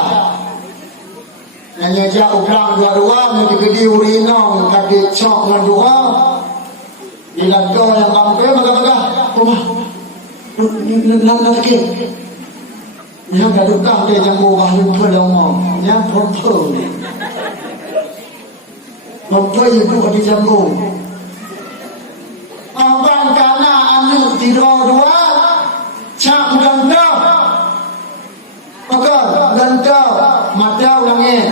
Hanya jauh perang dua-dua nanti pergi urinong kaki cok dengan dua dilakukan yang mampu maka rumah nak lagi yang dah dukang dia yang buah lupa dah ngomong yang perempuan ibu di jambu abang kana anu tidur dua cak gantau maka gantau mata ulangnya.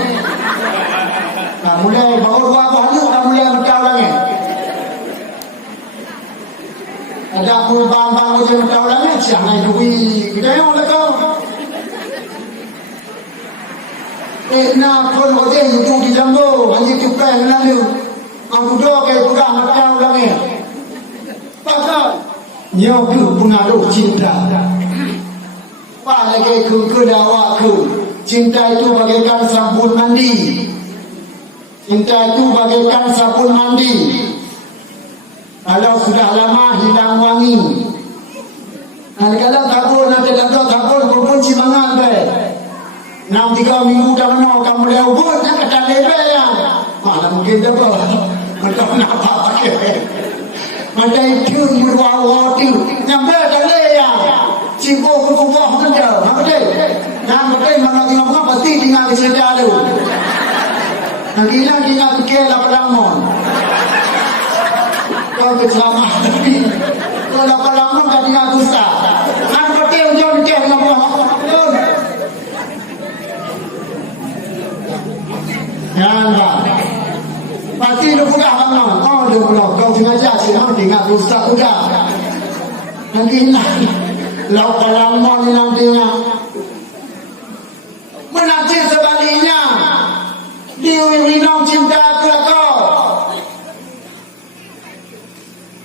Mulai baru dua hari mulai macam lagi. Ada aku bang macam lagi. Siapa itu kita yang lekau. Nak pun hotel itu di jambu hanya cukai lalu. Aku doa kayak bukan macam lagi. Pasal nyobu pengaruh cinta. Pak lagi kedawakku. Cinta itu bagaikan sabun mandi. Cinta itu bagaikan sabun mandi. Kalau sudah lama hilang wangi. Kalau sabun nanti sabun pun cimangan baik. 6-3 minggu dah mana kamu dah ubun nak kata lebel ya. Mana mungkin dah apa? Macam nak pakai. Macam itu berwawat itu. Nyampe dah le ya. Cibo kubah saja. Apa dia? Yang betul mana tengok pasti tinggal di sedia tu. Gila fikir lapan-lapan. Kau kecelamaan tapi kau lapan-lapan tak tinggal susah. Kan betul jom fikir dengan Allah. Jangan. Pasti lu buka bangun. Oh lu buka. Kau sengaja siapa tinggal susah buka. Gila. Lapan-lapan ni nanti menanti sebaliknya. Diwinong cinta ke kau.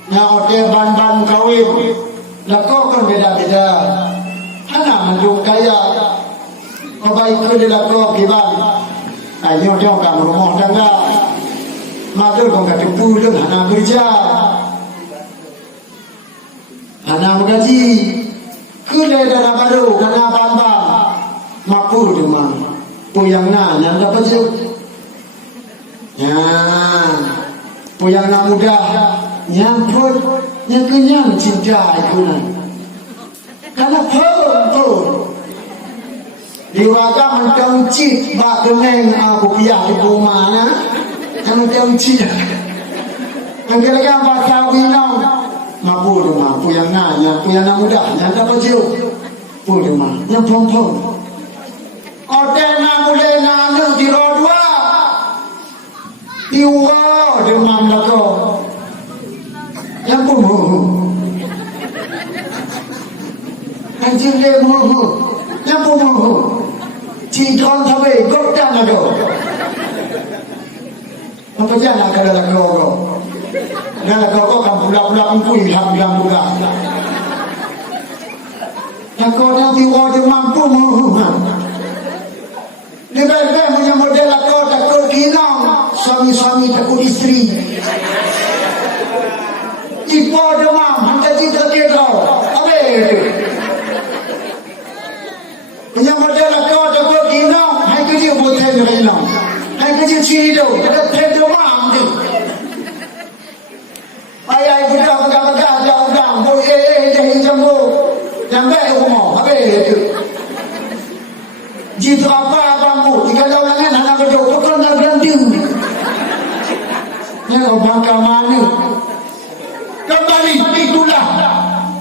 Yang oke ban-ban kawin. Lah kau kan beda-beda. Hana mendung kaya. Kau baik ke dia lah kau kiban. Ayo jom kamu rumah tangga. Madur kau kata pulun hana kerja. Hana mengaji. Kule darah baru kena ban-ban. Mampu rumah. Puyang na yang dapat je. Ya, puyang nak muda, nyambut, yang kenyang cinta itu nak. Karena pun, diwakam mentang cik, bak keneng aku piah di rumah na, yang mentang cik. Yang kira-kira bakal winong, mampu rumah, puyang nak muda, yang dapat je. Puyang rumah, yang pun. Order nak mulai nak di rodua. Iwa demam lagu yang bumbu anjing le bumbu yang bumbu cinta tapi goda lagu apa jangan kalau lagu kan pula pun hilang pula lagu nanti iwa demam bumbu lebih-lebih punya model lagu takut kinong suami-suami takut isteri. Ipo demam, hantar cinta kita. Apa itu? Punya model kau takut kinong, hai kerja boten kinong. Hai kerja ciri tu, ada pen demam tu. Ayah budak jauh, boleh jadi jambu. Jambai rumah, apa itu? Jitu apa bambu, 3 tahun lagi anak kerja, pokok nak berhenti. Yang bangka mana? Kembali itulah.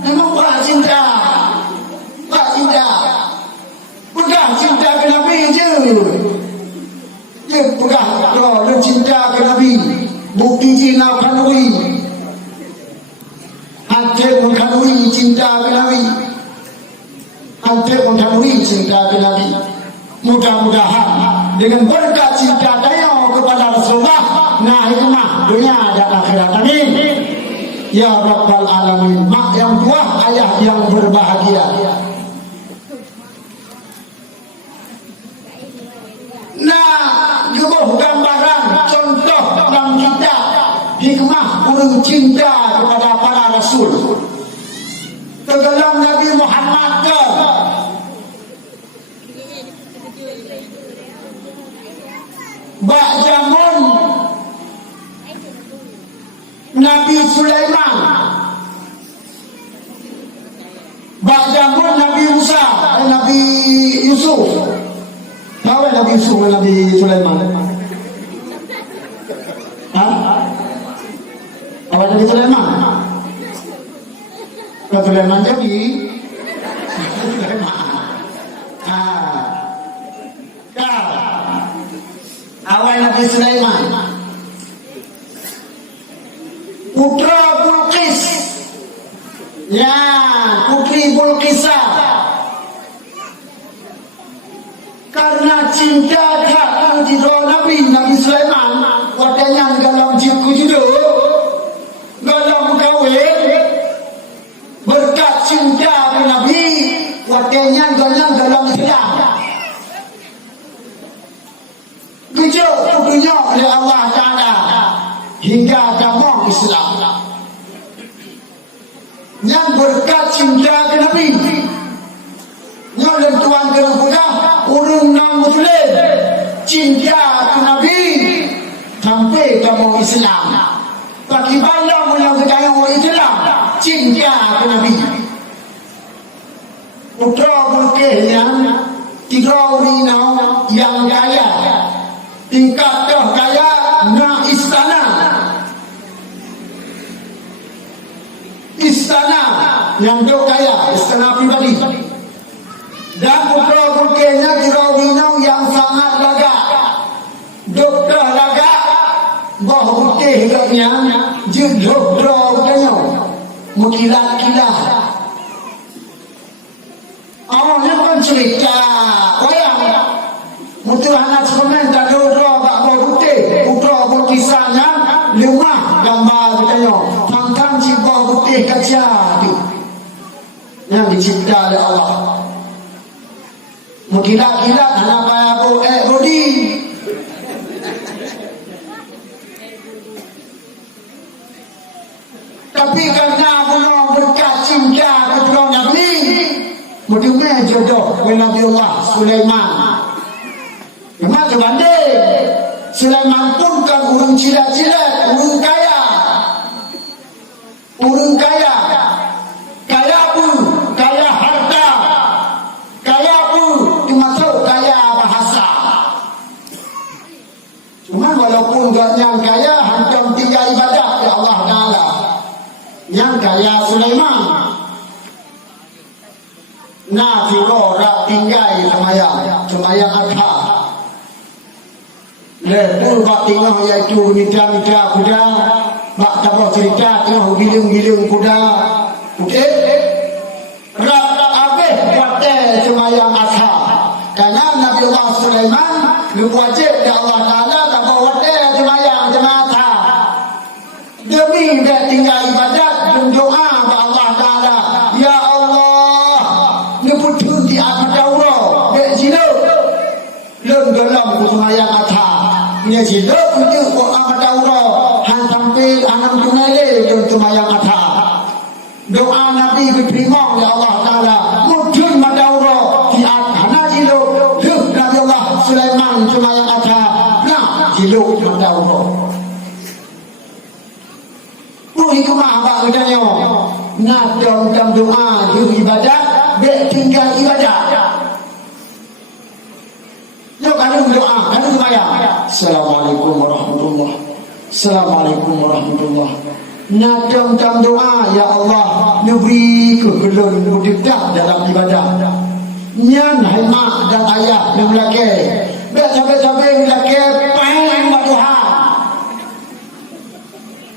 Memang Pak cinta. Pegang cinta ke Nabi je. Dia pegang kalau cinta ke Nabi. Bukti cinta kanui. Hati pun kanui cinta ke Nabi. Hati pun kanui cinta ke Nabi. Mudah-mudahan dengan berkat cinta tayo kepada Rasulullah, nah hikmah dunia dan akhirat. Amin. Ya Rabbal Alamin. Mak yang tua, ayah yang berbahagia. Nah, juga gambaran contoh dalam kita hikmah urung cinta kepada para Rasul. Kedalam Nabi Muhammad ke bak jamun Nabi Sulaiman, bak jamun Nabi Musa, Nabi Yusuf. Tahu Nabi Yusuf dan Nabi Sulaiman? Awak Nabi Sulaiman? Nabi Sulaiman jadi Sulaiman. Awal Nabi Sulaiman, putra Bulqis, ya putri Bulqisah, karena cinta tak di Nabi Sulaiman, wadahnya dalam jiku juga, dalam kawin, berkat cinta Nabi, wadahnya dalam Islam. Tujuh dunia oleh Allah Ta'ala hingga agama Islam. Yang berkat cinta ke Nabi, yang lentuan ke Nabi, urung non-Muslim cinta ke Nabi sampai agama Islam. Bagi banyak yang sekarang orang Islam cinta ke Nabi. Putra Bulqis yang 3 orang yang kaya, tingkat dah kaya yang dok kaya istana pribadi. Dan putra-putrinya dirawinau yang sangat lagak. Doktor lagak, bah putih hidupnya, jedok drognya, mukilat-kilat. Awalnya kan cerita, wayang. Mutu anak semen tak dodro tak bah putih, putra kisahnya lemah gambar katanya. Tangkang cibah putih kaca tu, yang dicipta oleh Allah. Mukilat-kilat anak payah bodi. Tapi karena Allah berkat cinta kepada Nabi, berdua jodoh dengan Nabi Allah Sulaiman. Memang terbanding. Sulaiman pun kan urung cilat-cilat, urung kaya. Urung kaya. Kaya pun, kaya harta. Kaya pun cuma tahu kaya bahasa. Cuma walaupun gak yang kaya, hancur tinggal ibadah ya Allah Ta'ala. Yang kaya Sulaiman. Nah, Firo rak tinggal semayang adha. Lepul bak tengah iaitu nida-nida kuda. Bak tabah cerita tengah giling-giling kuda. Okey? Rak habis pakai semayang adha. Kerana Nabi Allah Sulaiman wajib ya Allah Ta'ala tabah wadah semayang adha. Demi dia tinggal ibadat dan doa kepada Allah Ta'ala. Ya Allah, ni putun di api daurah, dia jiluk. Leng dalam kusumayang adha. Dia jiluk putun ke api daurah. Han tampil anam tunai dan kusumayang adha. Doa Nabi diterima ya Allah Ta'ala. Mudun madaurah di api jiluk. Leng Nabi Allah Sulaiman kusumayang adha. Nah, jiluk madaurah. Hikmah apa katanya? Nadam dalam doa di ibadat, baik tinggal ibadat. Yuk kalian doa, kalian sembahyang. Assalamualaikum warahmatullahi. Assalamualaikum warahmatullahi. Nadam dalam doa, ya Allah, beri kegelun berdekatan dalam ibadat. Nyan mak dan ayah yang melaki, baik sampai melaki pengen buat Tuhan.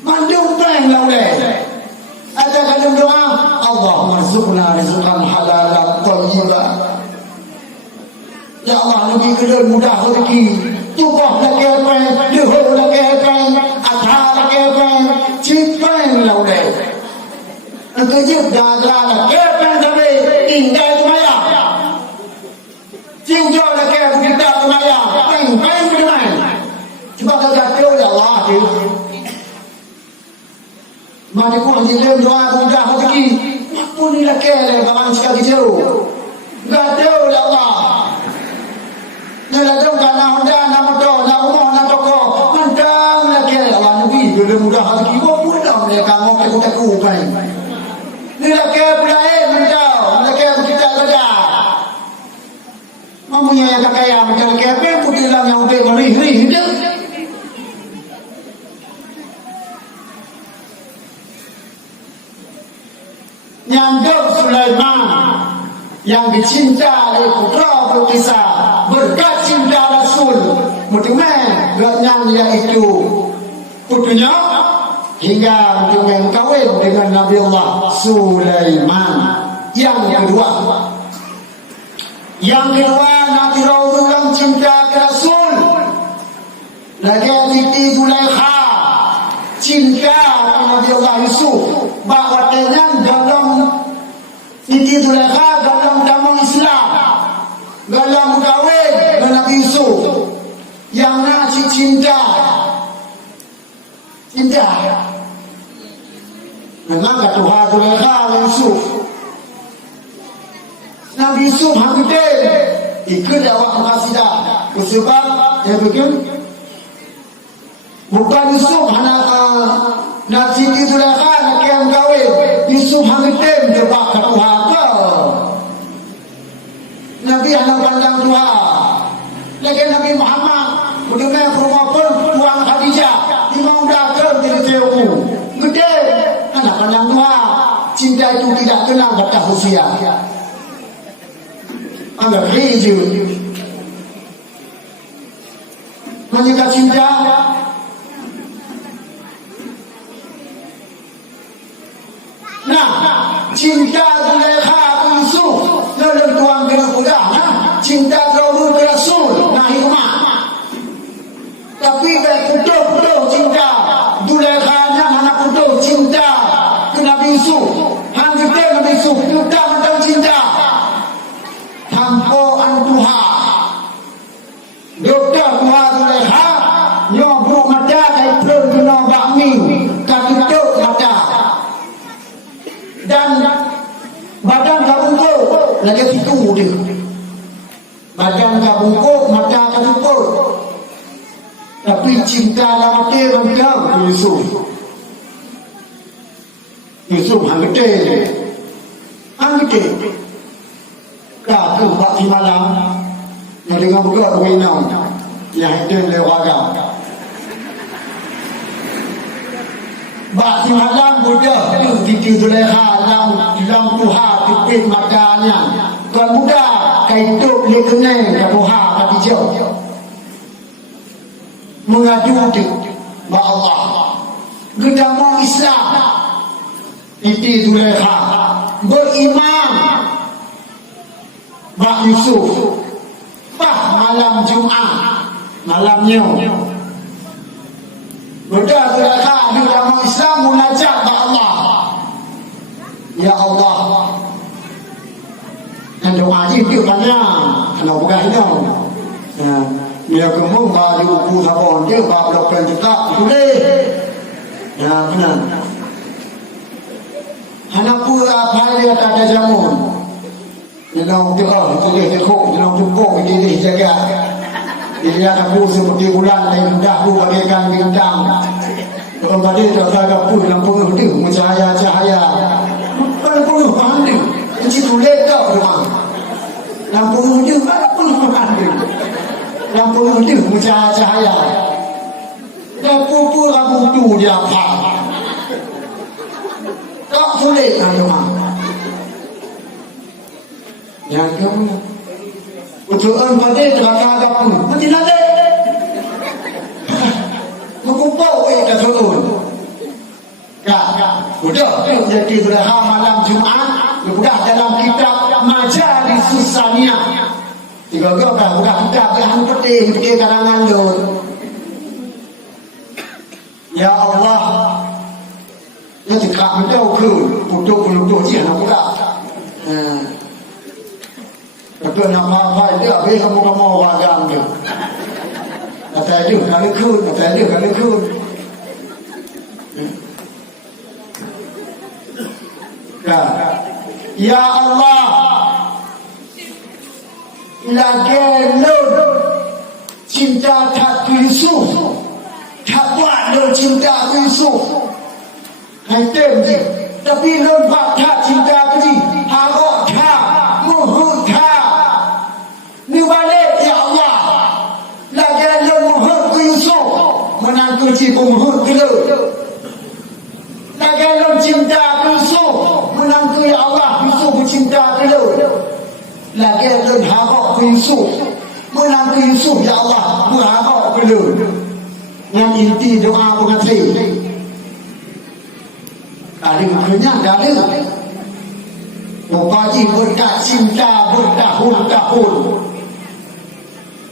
Mandung bang laulai. Ada dalam doa, Allah marzuqna rizqan halalan thayyiban. Ya Allah, lebih kedul mudah rezeki. Tubah lagi apa? Duhur lagi apa? Adha lagi apa? Cipang laulai. Engkau juga adalah apa sampai tinggal semayang. Cinjau lagi kita semayang. Peng berdemai. Cuma kata ya Allah. Mari ku hadirin doa mudah rezeki. Apa ni lah kele barang sekali jauh. Enggak tahu ya Allah. Nela dong kana Honda na motor na rumah na toko. Mandang lah kele Allah Nabi dia mudah rezeki. Apa dah mereka mau aku kan. Ni lah kele pulai mandang. Lah kele kita saja. Mamunya yang kaya macam kele putih dalam yang udah meri-meri dia. Nyanduk Sulaiman yang dicinta oleh putra berkisah berkat cinta Rasul mutumen gaknyang iaitu putunya hingga mutumen kawin dengan Nabi Allah Sulaiman. Yang kedua Nabi Rasulullah cinta ke Rasul lagi Siti Zulaikha cinta Nabi Allah Yusuf bahwatanya dalam Siti Zulaikha dalam damang Islam dalam kawin dengan Nabi Yusuf yang nasi cinta memang kata Tuhan Zulaikha Yusuf Nabi Yusuf hampir ikut awak makasidah sebab dia bikin bukan Yusuf nak Siti Zulaikha nak yang kawin Yusuf hampir terbak ke Tuhan ke Nabi anak pandang Tuhan lagi Nabi Muhammad berdua rumah pun Tuhan Khadijah imam datang jadi teoku gede anak pandang Tuhan cinta itu tidak kena kata usia. Anggap hijau. Menyikap cinta. Nah, cinta Zulaikha ke Yusuf, lalu tuang kena kuda. Cinta Daud ke Rasul, nah hikmah. Tapi putus cinta Zulaikha nya mana putus cinta ke Nabi Yusuf. Hang kita Nabi Yusuf kita macam cinta tanpa Tuhan. Doktor Tuhan Zulaikha nyobruk mata kai plon kena bakmi kaki tok mata. Dan badan kabungkuk lagi situ dia. Badan kabungkuk, mata kabungkuk. Tapi cinta dalam hati macam Yusuf. Yusuf hang gede. Hang gede. Kak tu bak di malam. Yang dengar buka berwenang. Yang ada lewat agam. Bak di malam budak tu titi Zulaikha dalam Tuhan pipit matanya. Tuan muda kaituk dia kenal ke Tuhan kaki jauh. Mengadu ba Allah. Gedama Islam. Titi Zulaikha beriman. Bak Yusuf. Malam Jumaat. Malamnya. Budak Zulaikha di dalam Islam munajat kepada Allah. Ya Allah. Dan doa ni dia banyak. Kalau bukan itu. Dia kemung di buku sabon dia berapa juga boleh. Ya benar. Anak pura apa dia tak ada jamun. Dia nak itu dia tekuk, dia nak jumpa dia jaga. Dia aku seperti bulan lain dahulu bagaikan bintang. Kalau tadi tak ada pun lampu itu cahaya-cahaya. Kalau pun pandai, itu tulis tak rumah. Lampu itu pun pandai. Lampu itu cahaya-cahaya. Lampu pun lampu itu dia apa? Tak tulis rumah. Yang kamu betul pada terangkan pun mesti nanti mengumpul dah turun sudah jadi Zulaikha malam Jumaat buka dalam kitab Majalis Susaniyah tiga-tiga buka kitab yang penting karangan tu. Ya Allah ya jika menjauh ke putus dia nak buka betul nama dia habis kamu orang agam dia. Kata dia kali kun. Ya Allah, lagi lun cinta tak Yusuf, tak buat lun cinta Yusuf. Hai temji, tapi lun buat tak cinta keji, harok tak, muhut tak. Ni balik ya Allah. Lagi lun muhut ke Yusuf, menantu cipu muhut dulu. Lagi lun cinta ke Yusuf, menantu ya Allah Yusuf cinta dulu. Lagi lun harok ke Yusuf, menantu Yusuf ya Allah berharap dulu. Yang inti doa pengatri. Ada kenyang dah ada. Mukaji berkat cinta bertahun-tahun.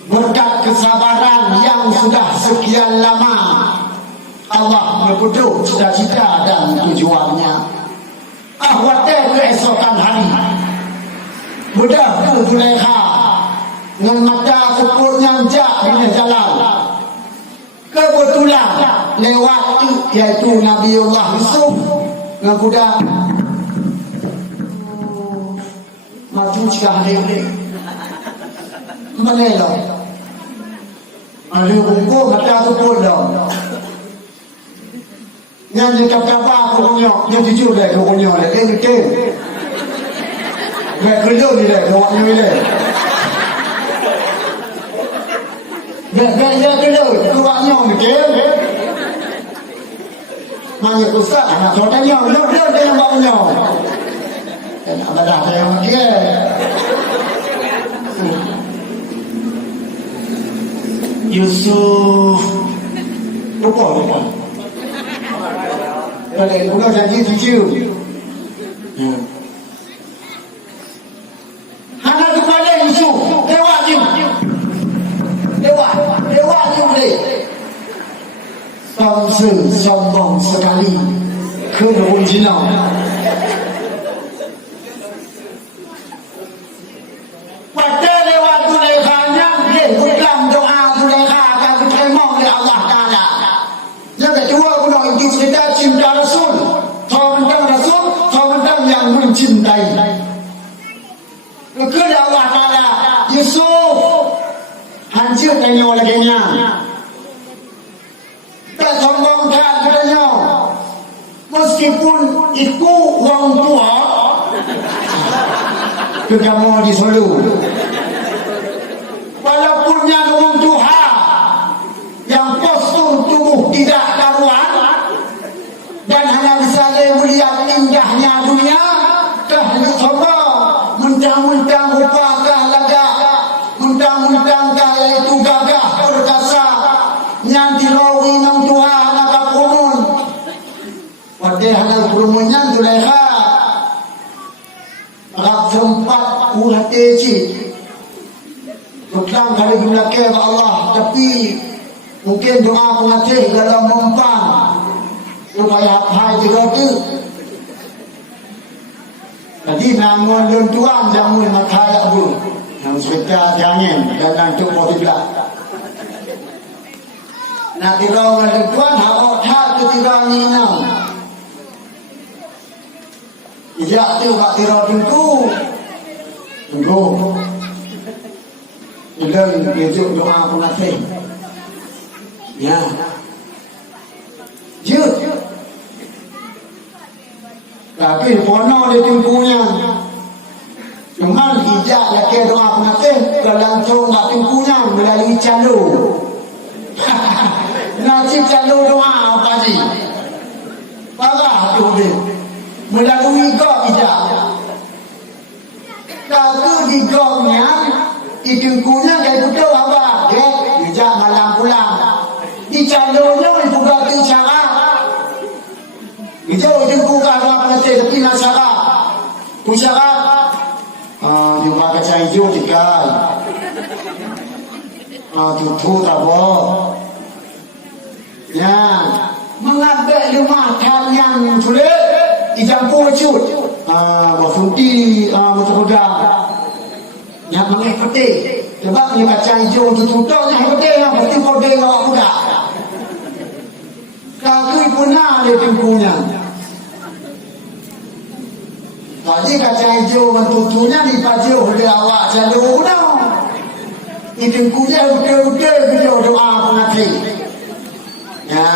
Berkat kesabaran yang sudah sekian lama. Allah berkutuk cita-cita dan tujuannya. Ahwatnya keesokan hari. Budak Zulaikha dengan mata kupurnya jak dengan jalan. Kebetulan lewat iaitu Nabiullah Yusuf dengan kuda. Maju cikah dia. Mana lah? Ada bungkuk mata kupur dah. Yang dia kata aku kunyok, dia jujur dah aku kunyok dah. Dia betul. Dia kerja ni dah, dia waktu ni dah. Dia kerja, dia waktu ni betul. Mana pusat, anak soalnya nyok, dia yang bawa nyok. Dan abadah saya dia. Yusuf lupa. Kalau bukan janji tujuh. Hanya kepada Yusuf, dewa je boleh. Sombong sekali, keronjinan. Pada lewat Zulaikha-nya, dia bukan doa Zulaikha akan diterima oleh Allah Ta'ala. Yang kedua, guna inti cerita cinta Rasul. Tentang Rasul, tentang yang mencintai. Kepada Allah Ta'ala, Yusuf hancur tanya laginya. Tak sombongkan katanya. Meskipun itu orang tua, kekamu di Solo. Walaupun yang orang tua yang postur tubuh tidak karuan dan hanya bisa melihat indahnya dunia, kahli sombong, mentang-mentang rupa kah lagak, mentang-mentang kah itu gagah perkasa, yang dirawi nang tua anak kapumun. Wadih anak kurumunnya Zulaikha agak sempat ulah teci tukang kali belakang Allah, tapi mungkin doa pengatih dalam mempang supaya hai juga tu. Jadi namun dan tuan jamun mataya bu yang sepeda jangan dan nanti mau tidak nak tirau dan tuan hak hak ketika ni nang ijak tu hak tirau tunggu Ilai besok doa pengatih. Ya. Jut. Tapi pono dia tunggunya. Cuman ijak laki doa pengatih langsung nak tunggunya melalui calo. Najib calo doa apa sih? Parah tu dia. Melalui kau ijak. Kalau di gongnya ditunggunya kayak betul apa? Dia ijak malam pulang. Di calonnya juga tu cara. Ijak tunggu kalau apa nanti tapi nak cara. Pusara. Juga kacang hijau tikai. Tutu tak boh. Ya, mengambil rumah yang sulit dicampur cut. Berfungsi berterugang. Yang mengenai peti. Sebab ni kacang hijau tutup-tutupnya peti yang peti podi awak muda. Kaki punah dia tunggunya. Tadi kacang hijau mentutunya dipaju oleh awak jalur muda. Ini tunggunya udah-udah video doa pengatih. Ya.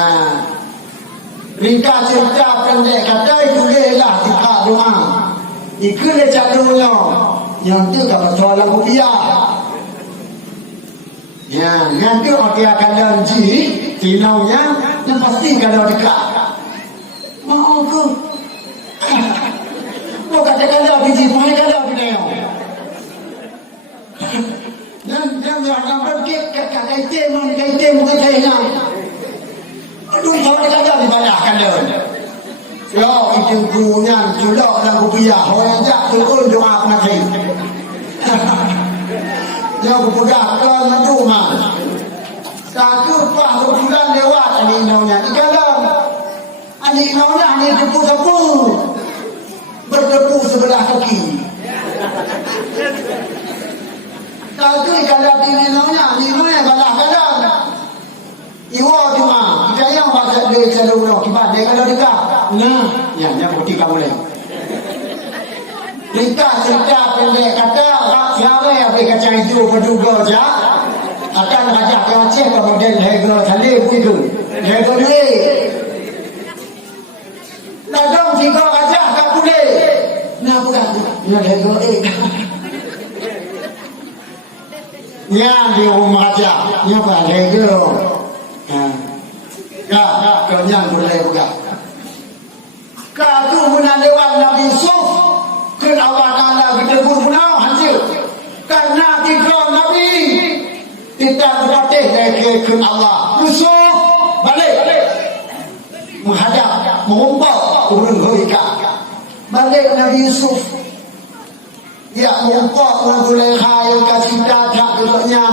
Ringkas cerita pendek kata itu lah tika doa. Ikulah jalurnya. Yang tu kalau soalan rupiah. Ya, yang tu dia akan janji tinaunya yang pasti kalau dekat. Mau ke? Mau kata kalau biji mai kalau binayo. Dan orang pergi kat kaitem kayaknya. Aduh, kalau dia kata di mana kalau. Ya, itu punya julak dan rupiah. Orang jak turun doa pengatih. Ya, budak kan itu mah. Satu pas bulan lewat ani inaunya. Dikalam. Ani inaunya ani depu-depu. Berdepu sebelah kaki. Satu kalau di inaunya balah-balah. Iwa cuma kita yang bahasa dia selalu kibat dia kalau dekat. Nah, yang putih kamu leh. Cerita pendek kata siapa yang bagi kacang hijau berduga je akan ajak ke Aceh ke model harga salib itu harga duit dagang tiga ajak tak boleh nak bukan nak harga yang di rumah aja ni apa harga ya kenyang boleh bukan kau pun lewat Nabi Yusuf ke ke Allah. Yusuf balik menghadap mengumpat urang Zulaikha. Balik Nabi Yusuf dia mengumpat urang Zulaikha yang kasih tak besoknya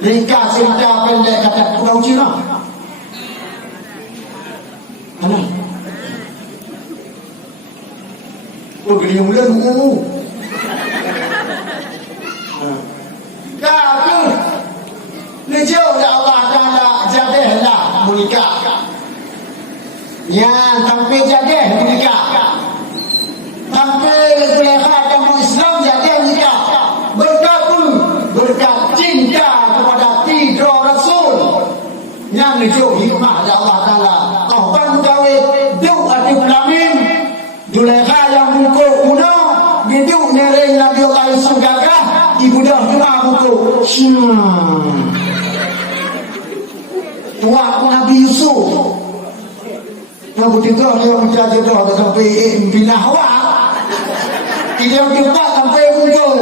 ringkas cerita pendek kata pulau Cina. Mana? Pergi mulut mu. Kau ni jauh dah Allah Taala jadilah menikah. Ya, sampai jadi menikah. Sampai Zulaikha kamu Islam jadi menikah. Berkat cinta kepada tiga Rasul. Yang jauh hikmah dari Allah Taala. Kau kan kawin duk ati belamin. Zulaikha yang mukul kuno duduk nereng Nabi Allah Yusuf gagah. Ibu dah doa mukul. Tua Nabi Yusuf. Yang ketiga dia minta jodoh sampai bina Hawa. Dia jumpa sampai muncul.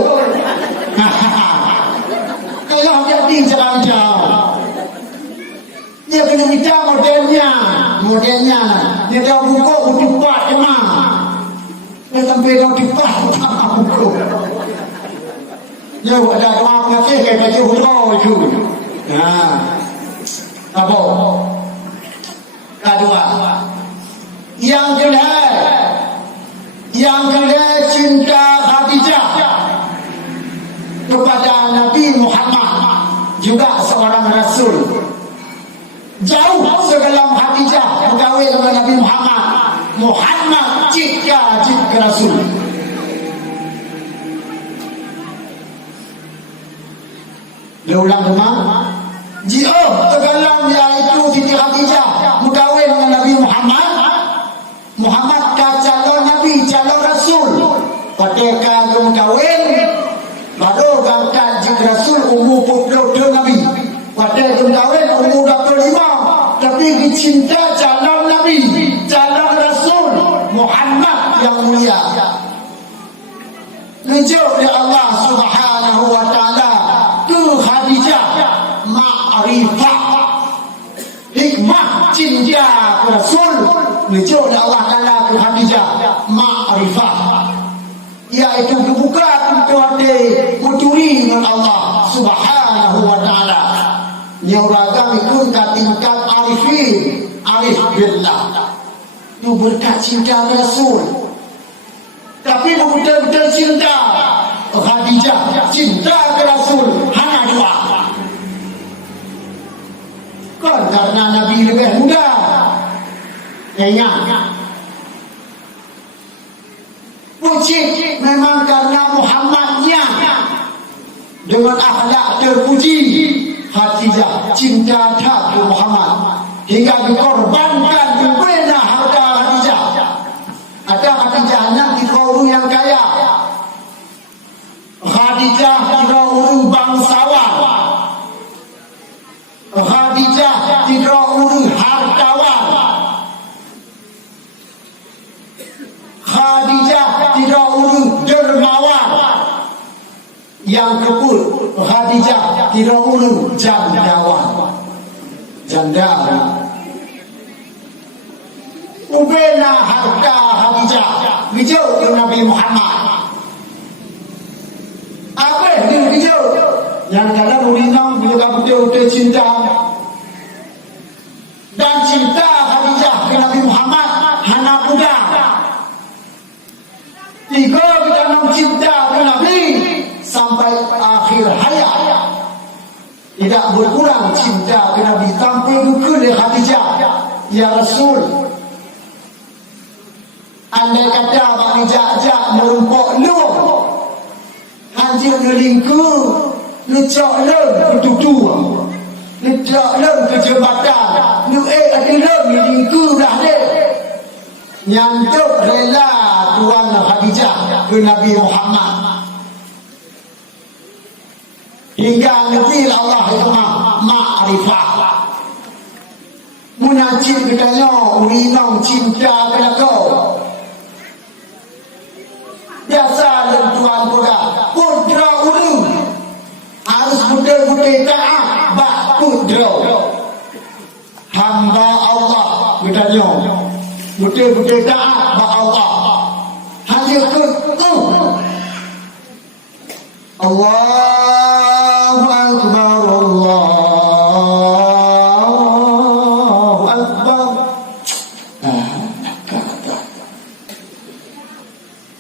Kalau jadi jalan-jalan. Dia kena minta modelnya. Dia dah buka utupat emang. Dia sampai dah utupat buka. Dia ada doa pengasih kayak baju hurau itu. Apa? Kedua. Yang kedua cinta Khadijah kepada Nabi Muhammad, juga seorang Rasul. Jauh sebelum Khadijah berkahwin dengan Nabi Muhammad. Muhammad jika Rasul. Dia ulang rumah. Jika sebelum iaitu Siti Khadijah berkahwin dengan Nabi Muhammad. Muhammad calon Nabi, calon Rasul. Ketika dia berkahwin, baru gangkat jika Rasul umur 22 Nabi. Pada dia berkahwin umur 25. Tapi dicinta calon Nabi, calon Rasul Muhammad yang mulia. Tunjuk dari Allah Subhanahu wa Ta'ala ke Khadijah ma'rifah, hikmah cinta ke Rasul. Tunjuk dari Allah Ta'ala ke Khadijah ma'rifah, iaitu kebuka pintu hati mencuri dengan Allah Subhanahu wa Ta'ala. Nyauragam itu tingkat arifin, arif billah. Itu berkat cinta Rasul. Tapi betul-betul cinta Khadijah, cinta ke Rasul hanya dua. Kan karena Nabi lebih muda. Ingat. Puji memang karena Muhammadnya dengan akhlak terpuji. Khadijah cinta tak ke Muhammad hingga dikorbankan dibela harta Khadijah. Ada Khadijah anak tiga orang yang kaya. Khadijah tiga orang bangsawan. Khadijah tiga orang hartawan. Khadijah tiga orang dermawan. Yang kepul Khadijah tiga orang jandawan. Janda. Ubena harta Khadijah bijau ke Nabi Muhammad. Apa yang bijau? Yang dalam ulinang bila betul-betul cinta. Dan cinta Khadijah ke Nabi Muhammad hana muda. Tiga kita nak cinta ke Nabi sampai akhir hayat. Tidak berkurang cinta ke Nabi sampai ke Khadijah. Ya Rasul, andai kata bagi jak-jak merumpuk lu, hanjir ngelingku, lecak lem ketutu, lecak lem ke jembatan, lu ada lem ngelingku dah dek. Nyantuk rela Tuan Khadijah ke Nabi Muhammad. Hingga nanti Allah itu ma'rifah. Munajib katanya urinong cinta kepada kau. Biasa dan Tuhan juga putra ulu harus betul-betul taat bak pudra hamba Allah bertanya betul-betul taat kepada Allah hanya ke Allahu Akbar Allahu Akbar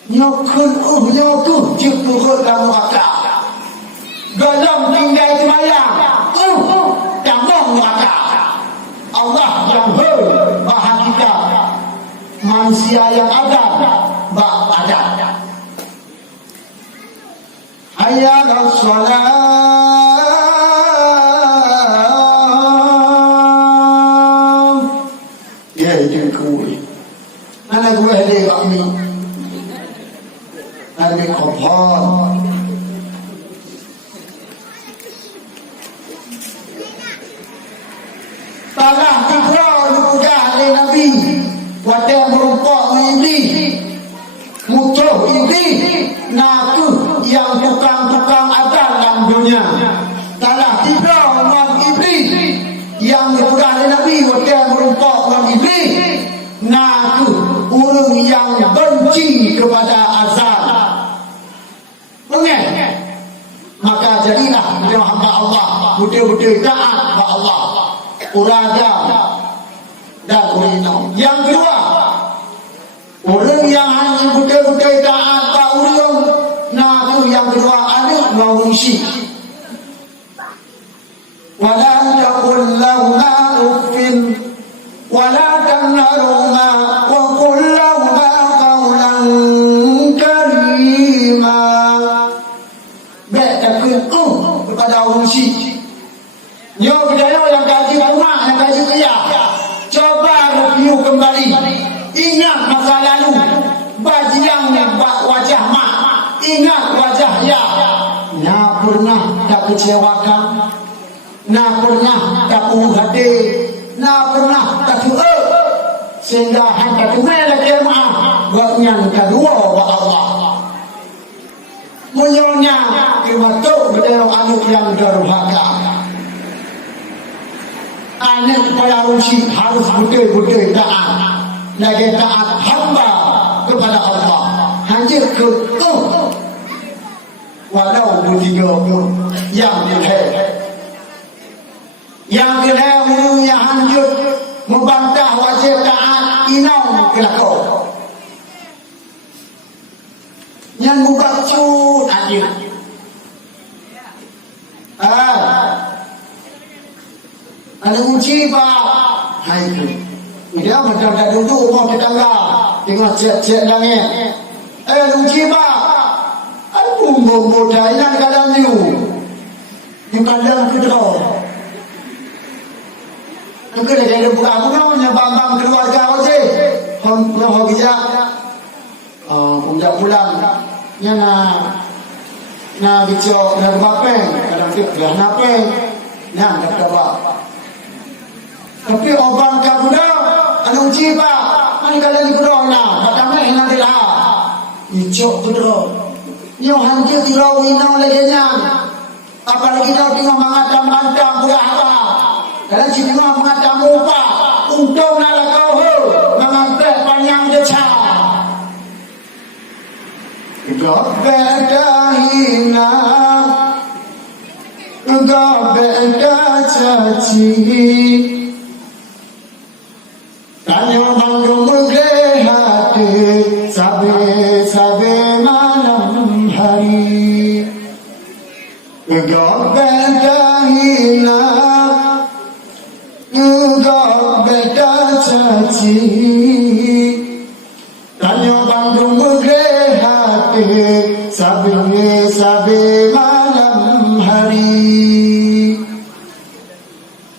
nyokun nyokun jepurut dalam akal dalam tinggal semayang tambah akal Allah yang bahawa kita manusia yang ada hayya as-salat ya itu kuih anak gue ada kami ada kopon tanah tiga lupa oleh Nabi wadah merupok iblis musuh iblis naku yang tukang-tukang adat dalam dunia tanah tiga orang iblis yang lupa oleh Nabi wadah merupok orang iblis naku orang yang benci kepada azab mengenai maka jadilah dia hamba Allah betul-betul taat kepada Allah uraga dan urinau. Yang kedua, orang yang hanya betul-betul taat pada urinau, nah itu yang kedua ada mengungsi. Wala taqul lahuma uffin wala tanharhuma wa qul lahuma qawlan karima. Baik takut kepada mengungsi. Yo budaya yang gaji rumah, yang gaji kaya. Coba review kembali. Ingat masa lalu. Bajiang wajah mak. Ingat wajah ya. Nak pernah tak kecewakan. Nak pernah tak punya hati. Nak pernah tak tua. Sehingga hanya tunai lagi maaf. Yang kedua wa Allah. Menyonya kematuk budaya anak yang derhaka. Anak pada usia harus betul-betul taat. Lagi taat hamba kepada Allah. Hanya ke walau bertiga pun yang berhak. Yang berhak yang hancur membantah wajib taat inau kelakau. Yang membacut adil. Ada uji pak, hai tu. Dia macam dah duduk rumah tetangga, tengok cek-cek langit. Uji pak, aku mau dainan kadang ni, yang kadang kedua. Aku dah jadi buka-buka, nyabang-bang keluarga aja. Hong kerja, punya pulang, yang na bicara nak apa? Kadang dia nak apa? Yang tak apa. Tapi orang kabuda ada uji pak mana kalau di kuda na kata mai nanti lah icok kuda nyo hancur di raw inang lagi nyang apalagi kita tengok mengadam-adam budak apa kalau si tengok mengadam upa untung nala kau ho mengambil panjang deca gobeda hina gobeda caci tanya bangun megah hati sabe malam hari gobeda hina gobeda caci tanya bangun megah hati sabe malam hari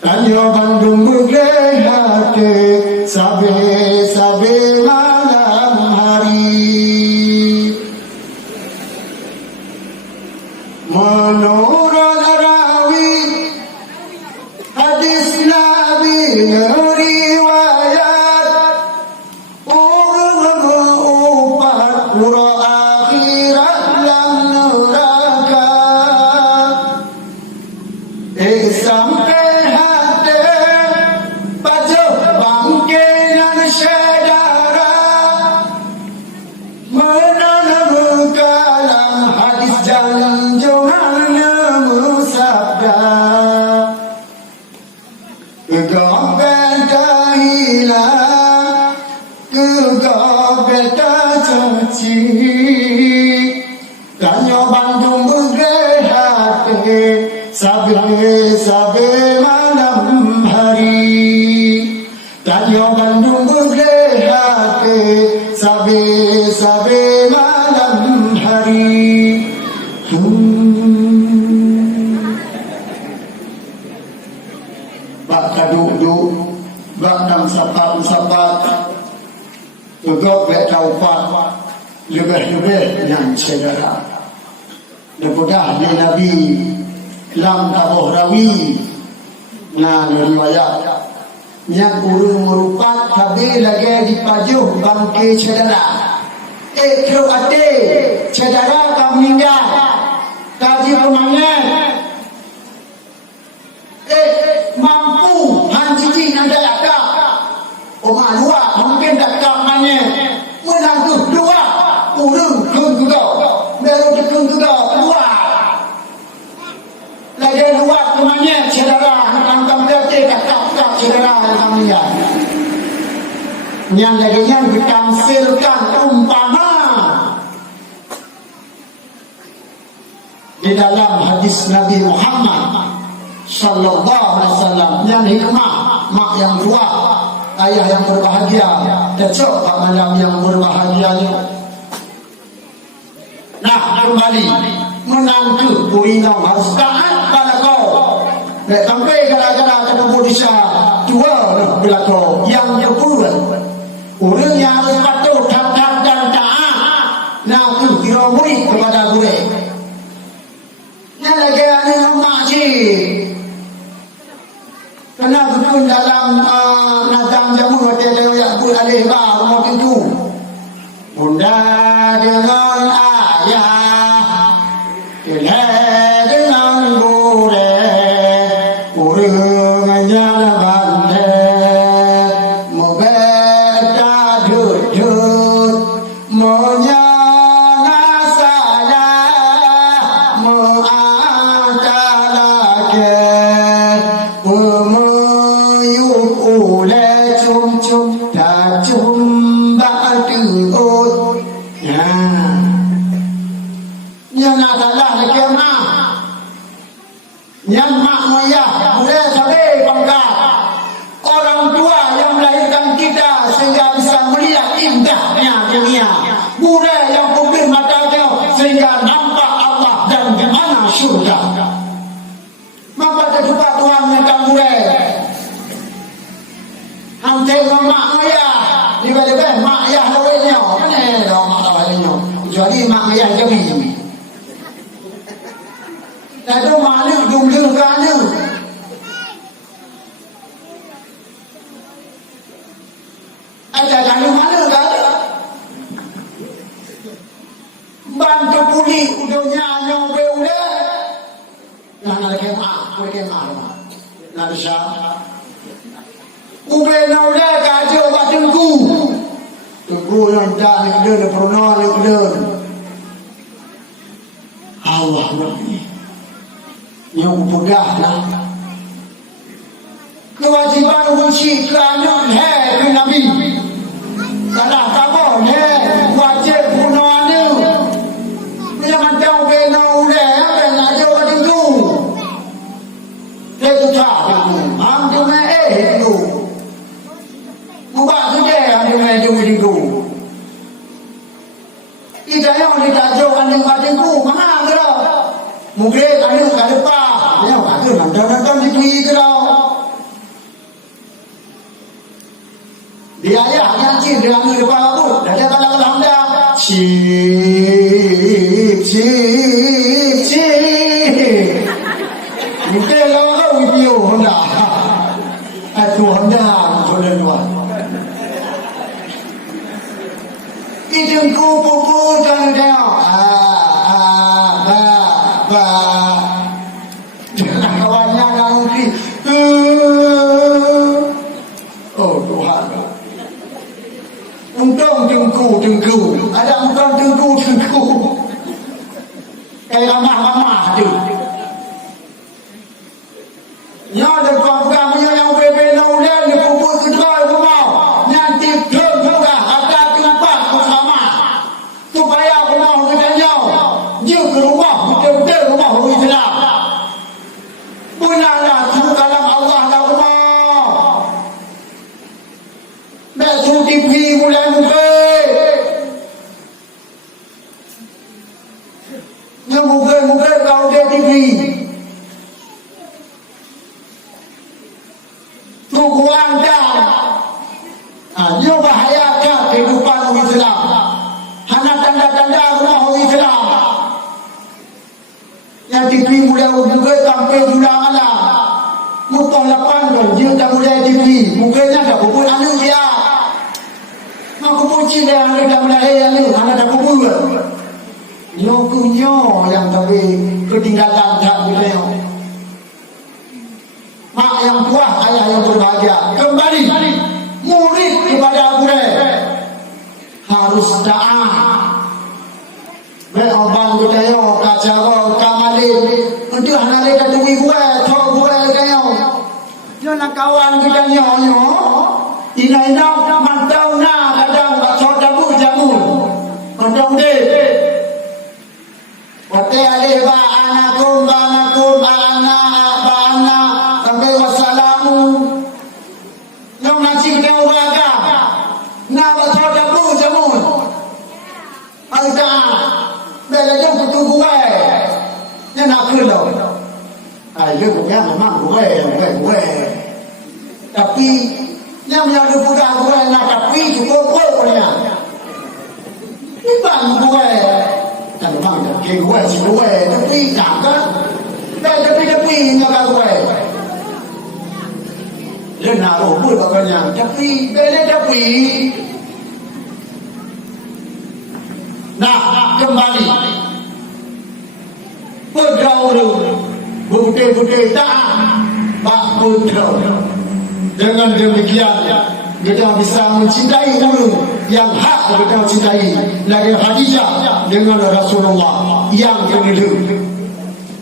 tanya bangun megah hati sabe malam hari menurut rawi hadis Nabi riwayat orang upat pura akhirat lang neraka sampai suci Tanyo Bandung berhati Sabe malam hari Tanyo Bandung berhati Sabe malam hari Bak kaduk-duk Bak nang sapat Tegak lek taupat lebih-lebih yang cedera. Lepas dia Nabi lam tabuh rawi na riwayat yang urung merupat habis lagi dipajuh bangke cedera. Kru ate cedera kau meninggal. Kaji pemangan. Mampu hanciji nanda akak. Omah luar mungkin tak kamanya menang tu dua urung kung juga baru kung juga luar lagi luar kemanya saudara tangkap dia tak saudara kami yang lagi yang ditamsilkan umpama di dalam hadis Nabi Muhammad sallallahu alaihi wasallam yang hikmah mak yang dua ayah yang berbahagia cocok pada malam yang berbahagianya. Nah kembali menantu purinau harus taat pada kau. Lek sampai gara-gara ketemu desa dua bila kau yang kedua orang yang harus patuh taat dan taat. Nah tu kira murid kepada guru. Yang lagi ada nama cik. Kena betul dalam nazam jamu dia yang alih ba umur itu. Bunda dengan ayah, kena dengan bule, urungnya bande, mubeta dudut, monya nasala, mu'atalake, yang mak ayah boleh sampai bangga orang tua yang melahirkan kita sehingga bisa melihat indahnya dunia boleh yang putih matanya sehingga nampak Allah dan di mana syurga maka terjumpa Tuhan yang tak boleh hampir mak ayah tiba-tiba mak ayah lainnya mana mak lainnya jadi mak ayah jami Lalu malu dung kerana ada lalu malu kan bantu pulih udahnya yang beula yang lagi nak siapa ube naulah kajo batungku tunggu yang dah lekder pernah lekder Allah Rabbi yang mudahlah kewajiban uji kerana hai Nabi kalau kamu hai wajib punanya jangan tahu benau dah apa nak jawab itu dia tu cakap ambil itu mubah saja ambil itu tidak yang ditajuk ambil itu mana kira mungkin ada kat depan ya ada nonton di TV ke dah dia ayah yang cik dia ambil depan aku dah dia tak lalu dah cik mungkin lalu kau video Honda itu Honda sudah luar idungku pukul dan dia kawannya nanti oh Tuhan untung tengku ada bukan tengku kayak ramah tu yang ada kawan-kawan punya yang bebenau dan dia pupuk kedua rumah nanti juga ada kenapa bersama Mek su TV mulai muka. Nya muka kau dia TV. Tu kuan dah. Dia bahayakan kehidupan orang Islam. Hana tanda-tanda rumah orang Islam. Yang TV mulai muka sampai sudah malam. Mutong 8 tu, dia dah mulai TV. Mukanya dah kubur anu dia. Mak kubur cik dia, anda dah mulai anu, anda dah kubur. Nyokunya yang tapi ketinggalan tak beliau. Mak yang tua, ayah yang berbahagia. Kembali, murid kepada Abu Hurairah. Harus taat. Beroban kita yo, kacau, kamalin. Untuk anak mereka tunggu gue, thok gue kayo. Jangan kawan kita nyoyo. Ina mantau na kadang bacot jamu jamu. Mantau deh. Wate alih ba anakum ana sampai wassalamu. Nyong nasi kita uraga. Na bacot jamu. Alda. Bela jom kutu gue. Nya nak kelau. Dia punya memang gue. Tapi yang ada budak gue nak tapi cukup punya. Ini bang gue. Kan memang ke gue si gue tapi jangan. Tapi nak gue. Dia nak robot bagainya. Tapi bela tapi. Nah kembali. Bergaul bukti-bukti taat Pak Putra. Dengan demikian kita bisa mencintai ulun yang hak kita cintai. Lagi Khadijah dengan Rasulullah yang kedua.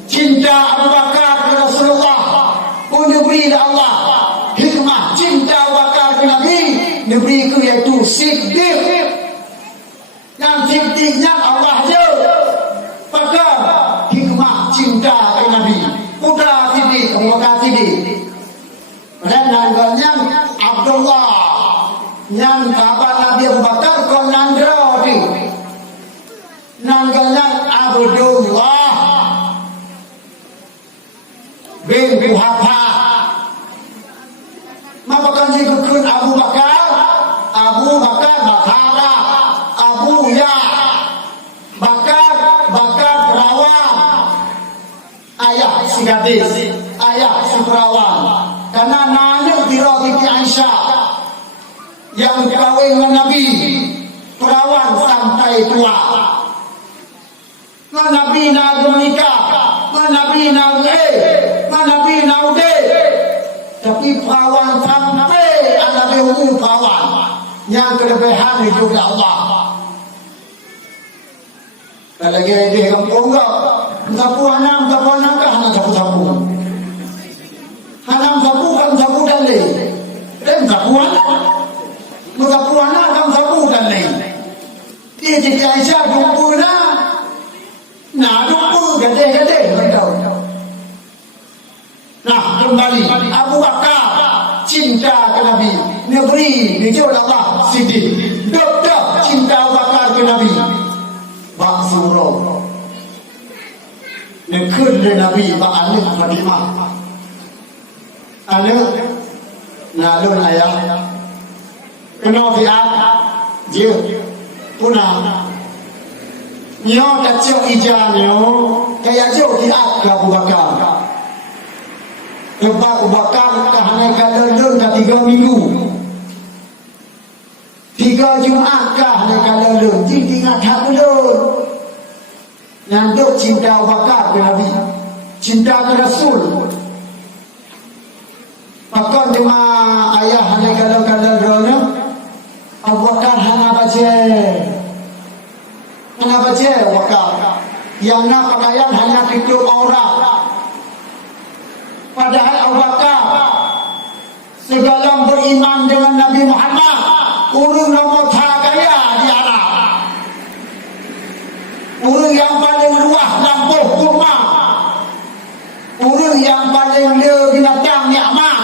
Cinta Abu Bakar kepada Rasulullah pun diberi Allah hikmah. Cinta Abu Bakar kepada Nabi diberi iaitu siddiq. Yang siddiqnya Allah je. Maka hikmah cinta ke Nabi. Putra Siddiq, Abu Bakar Siddiq. Dan nangganya Abdullah. Yang kabar Nabi Abu Bakar kau nandra di. Nangganya Abdullah bin Kuhafa. Maka kan jikukun Abu Bakar Bakara, Abu Ya. Bakar perawan. Ayah si gadis, ayah si perawan. Karena nanya kira Siti Aisyah yang kahwin dengan Nabi, perawan sampai tua. Nabi nak menikah, Nabi nak Nabi nak tapi perawan sampai ada umum perawan. Yang kelebihan itu juga Allah. Lagi dia kampung kau, sapu anak ke anak sapu. Anak sapu dan le. Dan sapu anak kan sapu dan le. Dia jadi Aisyah dumpu dumpu gede betul. Nah kembali Abu Bakar cinta ke Nabi. Negeri ni Allah Siddiq. Doktor cinta Abu Bakar ke Nabi. Bak surau nekun le Nabi bak anak Fatimah anak nalun ayah kena fiat dia punah nyo kacau ijanyo kaya jo fiat ke Abu Bakar Abu Bakar kahane kalelun ka 3 minggu 3 Jumat kah nak kalelun tinggal tak belum. Nanduk cinta Abu Bakar ke Nabi, cinta ke Rasul. Maka cuma ayah hanya kalau Abu Bakar hanya baca Abu Bakar. Yang nak pakaian hanya tutup aurat. Padahal Abu Bakar segala beriman dengan Nabi Muhammad. Urung nomor gaya di Arab. Urung yang paling luas lampuh kurma. Urung yang paling le binatang nikmat.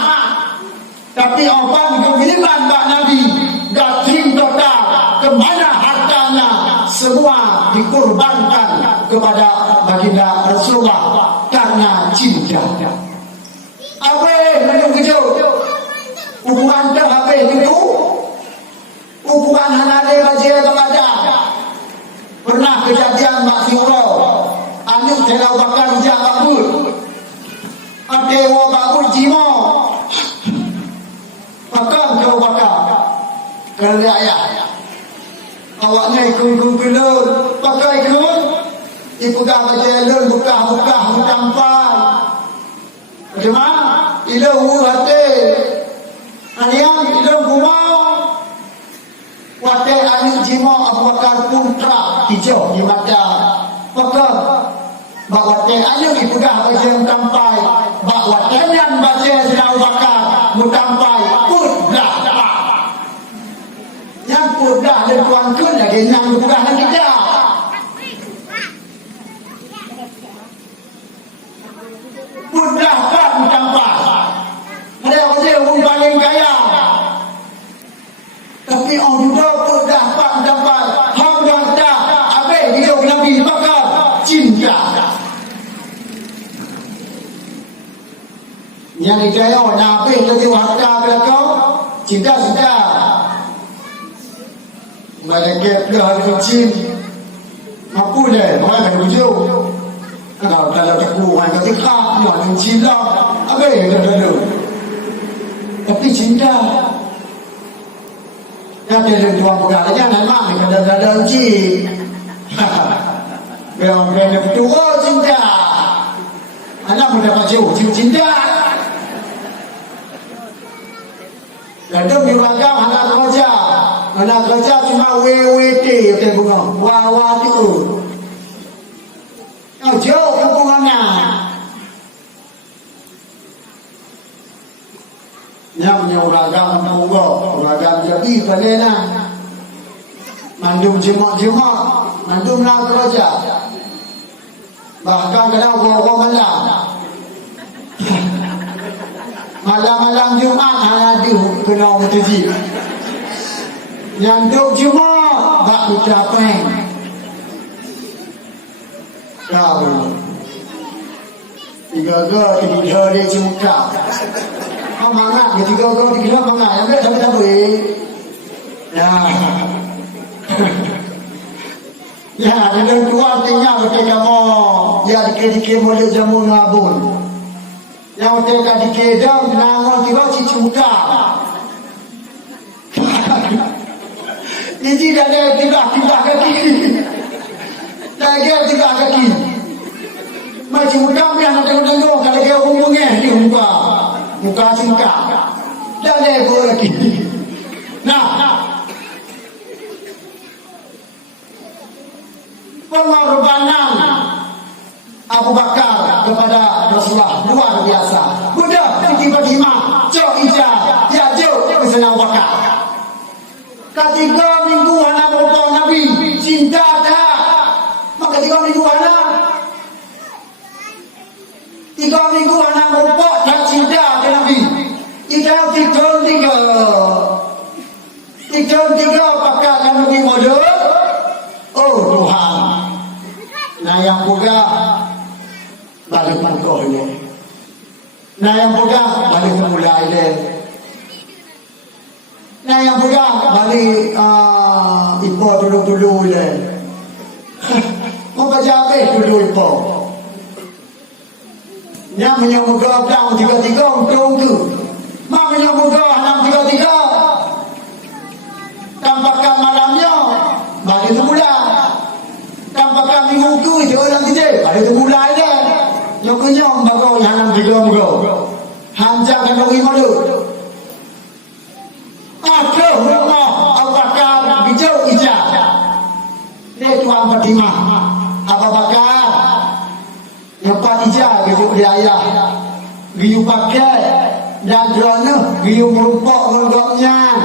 Tapi orang kebiriman bak Nabi kurbankan kepada baginda Rasulullah karena cinta. Apa yang kejut? Hubungan dah apa itu? Hubungan hanade baca kepada pernah kejadian Mak Suro anu telau bakar hijab babul adewa babul jimo bakar kau bakar kerana ayah awaknya ikut kelur pakai ikut ipugah baca lur buka tampai cuma ilu hati aniang ilu kumau wate anik jimo Abu Bakar putra hijau di mata bakar bawa teh anik ipugah baca tampai bawa tenyan baca sedang Abu Bakar mutampai pudlah yang pudlah dan tuan kun lagi yang ipugah dan kita pudlah kan mutampai ada apa dia orang paling kaya tapi orang juga pun dapat hang dah apa hidup Nabi bakar cinta yang dikaya Nabi jadi warga belakang cinta mereka dah kecil mampu deh mereka hujung kalau teguhan ketika yang cinta apa dah tapi cinta yang ada dua perkara jangan mak kadang-kadang uji yang berdua cinta anak muda macam cinta kadang diragam anak kerja cuma WWT yang bunga wawa tu jauh hubungannya yang menyuragam uragam jadi balena mandum jemak mandum nak kerja bahkan kadang bawa malam Jumat hadir kena mutazil yang duk Jumat tak ucapan kau tiga-tiga dia cuka mangat ketiga kau tiga mangat yang dia sampai ya ada tuan tinggal ke kamu ya dikit-dikit boleh jamu ngabun yang mereka dikedam nangon tiba cicuka ini dah tiba kaki tiba kaki macam mudah yang nak tengok kalau dia umumnya di muka cinta dah boleh lagi nah pengorbanan Abu Bakar kepada Rasulullah luar biasa. Budak tiba-tiba jauh ijah, dia jauh bersama Abu Bakar. Ketika minggu anak berapa Nabi cinta tak? Maka 3 minggu anak 3 minggu anak berapa tak cinta ke Nabi? Tidak tiga pakar Nabi modal. Oh Tuhan, nah yang buka balik pangkau ini. Nah yang buka balik mulai ini. Nah yang buka balik ipo dulu ini. Mau baca apa dulu ipo? Yang menyambungkan tahun 33 untuk tu. Mak menyambungkan 633. Tampakkan malamnya balik semula. Tampakkan minggu tu je orang kita balik semula je. Yang kenyang bagai yang 633. Hancang kan orang malu. Aduh rumah Abu Bakar bijau ijah. Dia tuan Fatimah Abu Bakar yang patijah kejuk dia ayah giu pakai dan drone giu merupok ngogoknya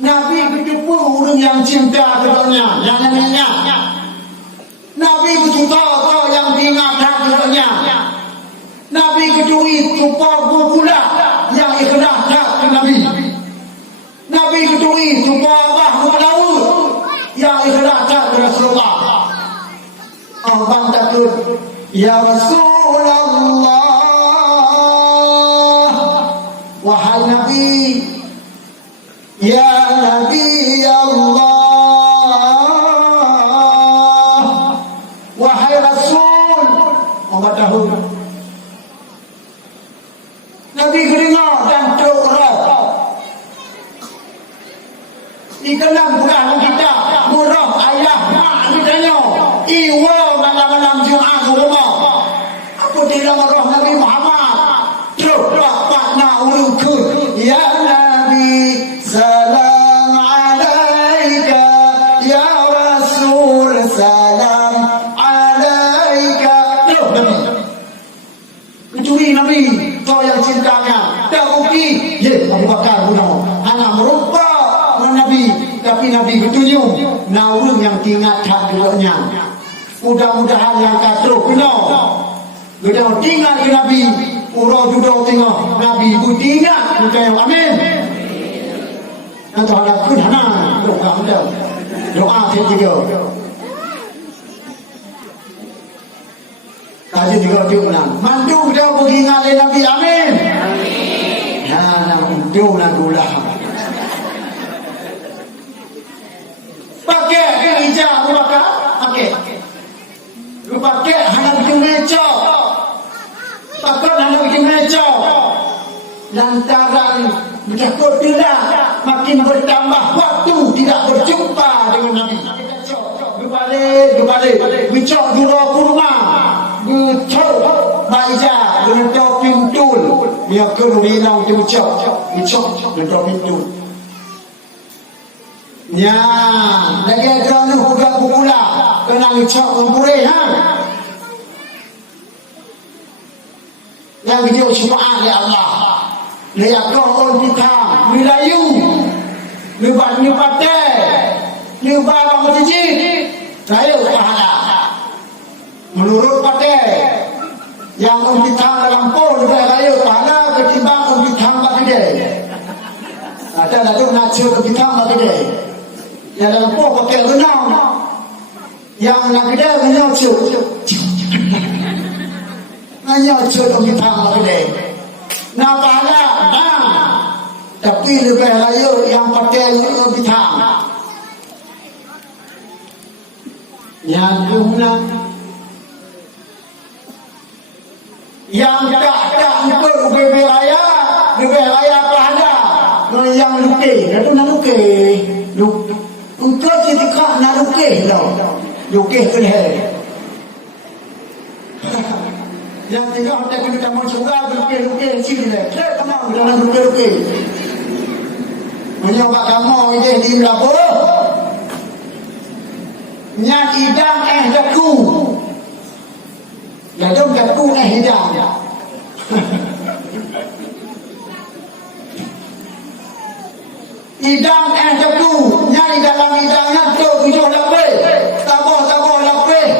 Nabi berjumpa orang yang cinta kepadanya yang namanya Nabi berjumpa kau yang diingat kepadanya Nabi kedui tumpah pula yang ikhlas ke Nabi Nabi kedui tumpah bah laut yang ikhlas ke Rasulullah. Abang takut, ya Rasulullah, wahai Nabi, ya Nabi Allah, wahai Rasul. Orang tahu Nabi keringat dan teruk. Dikelam Quran kita murah ayah mak ni tanya iwa malam-malam Jumaat rumah apa tidak marah Nabi Muhammad terus pak nak urukun ya Nabi salam alaika ya Rasul salam alaika terus Nabi kecuali Nabi kau yang cintanya tak bukti ye Abu Bakar bunuh anak merupa Nabi, tapi Nabi bertunjuk naurun yang tinggal tak duduknya. Mudah-mudahan yang katruk kena Gudang tinggal ke Nabi urau duduk tengok Nabi tinggal bukan amin. Nanti ada kudana doa anda doa tiga kaji tiga diulang mandu dia pergi ngalai Nabi amin. Ya Nabi nak gula pakai ke hijab bakar pakai lu pakai hanya bikin meja pakai hanya bikin meja lantaran bertakut tidak makin bertambah waktu tidak berjumpa dengan Nabi lu balik bicak dua kurma bicak baija dengan pintu dia kerana untuk bicak dengan pintu ya, lagi ada orang buka pula kena ngecak kumpulin ha. Yang dia syukur ya Allah. Dia kau kita wilayu, lebat ni pakai, lebat apa masjid, saya pahala. Menurut pakai, yang kita dalam pol lebih raya pahala ketimbang kita bagi dia. Ada lagi nak cuci kita bagi dia. Yang dalam pol pakai renang, yang nak dia renang cuci. Hanya cuci kita bagi dia. Nak pahala, tapi lebih raya yang pakai kita. Yang guna, yang tak untuk lebih raya pahala. Yang lukis, itu nak lukis. Untuk kita nak lukis tau. Lukis tu dia. Yang tiga hotel kena kamu curah lukis sini dia. Saya kamu dalam lukis. Menyokak kamu ini di Melabu. Nyak idang daku. Gadung daku hidang. Idang daku. Nyari dalam idangnya tu tujuh lapis. Tabah lapis.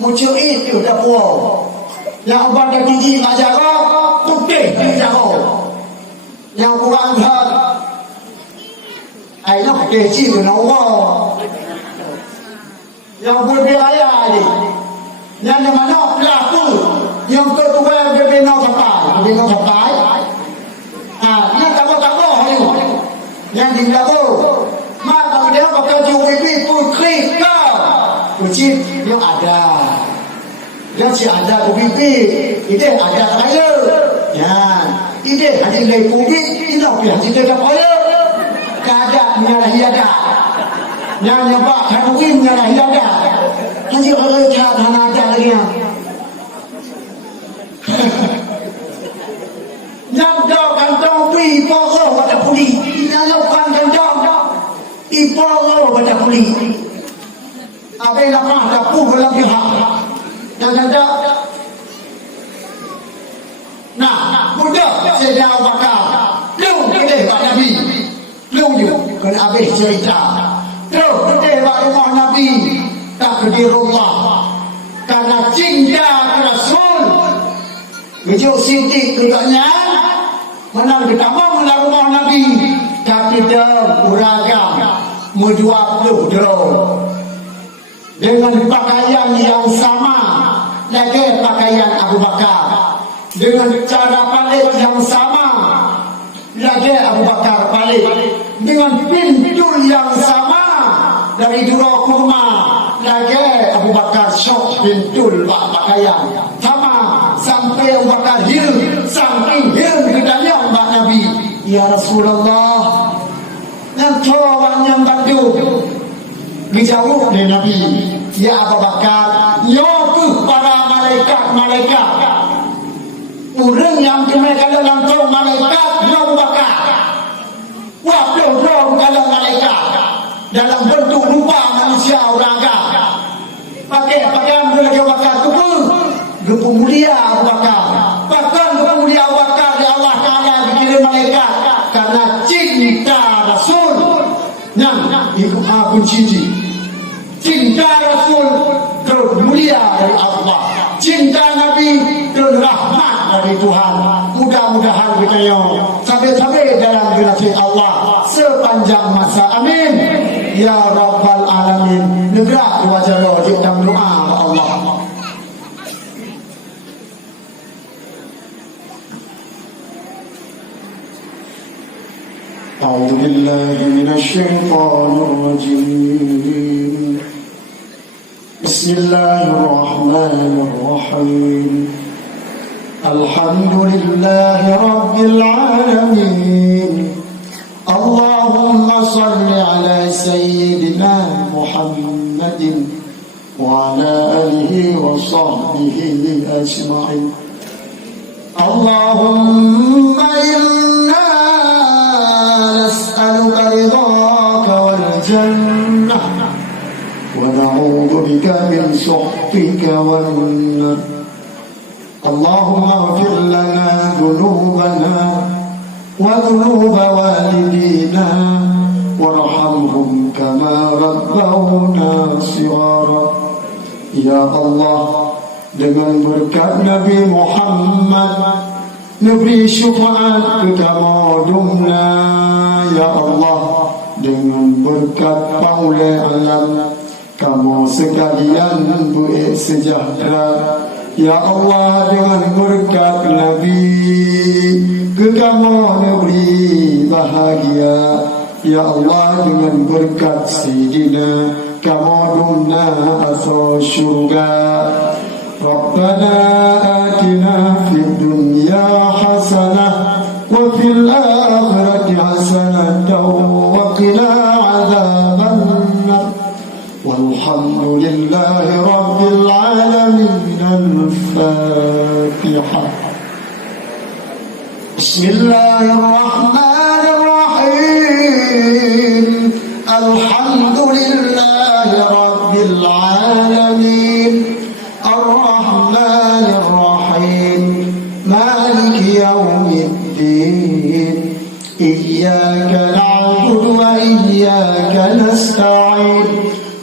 Muncul itu dah puas. Yang obat dah tinggi nak jaga, putih dia jaga. Yang kurang berat, air nak kecil pun Allah. Yang berbahaya ni, yang mana pelaku, yang kedua berbina kapal. Yang tabah ni, yang di belakang, mak dia pakai jubibi putri kau, kucing yang ada. Yang si ada kubibi, ini ada kaya. Ya, ini hanya lagi kubi, ini hanya tidak kaya. Kada menyalahi ada. Yang nyebab kubi menyalahi ada. Hanya orang cakap hanya ada lagi. Yang dah kantong kubi, pokok pada puli. Yang kantong ipok pada puli. Apa yang nak dapur dalam pihak. Yang ada nah mudah saya Abu Bakar lu kedai Pak Nabi lu je kena habis cerita terus kedai Pak rumah Nabi tak kedai rumah karena cinta ke Rasul Bejok Siti kedaknya menang ditambah menang rumah Nabi tapi dia beragam 20 drum dengan pakaian yang sama lagi pakaian Abu Bakar, dengan cara palit yang sama lagi Abu Bakar palit, dengan pintu yang sama dari dua kurma lagi Abu Bakar syok pintu pakaian sama sampai Abu Bakar hilang, saking hilang kedanya Mbak Nabi, ya Rasulullah nanti orang yang bantu dijawab oleh Nabi, ya Abu Bakar, nyoku para malaikat orang yang mereka dalam kau malaikat, ya Abu Bakar waktu roh dalam malaikat dalam bentuk rupa manusia orang agak pakaian mereka Abu Bakar itu pun gepu mulia Abu Bakar, bahkan gepu mulia Abu Bakar di Allah Ta'ala dikirim malaikat karena cinta Rasul. Nah, itu kunci cinta Rasul terus mulia dari Allah, cinta Nabi terus rahmat dari Tuhan. Mudah-mudahan kita sampai dalam generasi Allah sepanjang masa, amin ya Rabbal Alamin. Negara wajah roh dalam doa Allah. أعوذ بالله من الشيطان الرجيم بسم الله الرحمن الرحيم الحمد لله رب العالمين اللهم صل على سيدنا محمد وعلى آله وصحبه أجمعين اللهم إنا نسألك رضاك والجنة ونعوذ بك من سخطك والنار اللهم اغفر لنا ذنوبنا وذنوب والدينا وارحمهم كما ربونا صغارا. Ya Allah, dengan berkat Nabi Muhammad Nabi syafaat kekamudumna, ya Allah, dengan berkat paulai alam kamu sekalian buat sejahtera, ya Allah, dengan berkat Nabi kamu negeri bahagia, ya Allah, dengan berkat Sayyidina kamu dumna asal syurga. Rabbana atina fid dunya hasanah wa fil akhirati hasanah wa qina adzaban nar. Walhamdulillahi rabbil alamin. Al-Fatiha. Bismillahirrahmanirrahim. Alhamdulillahi rabbil alamin. الرحمن الرحيم مالك يوم الدين إياك نعبد وإياك نستعين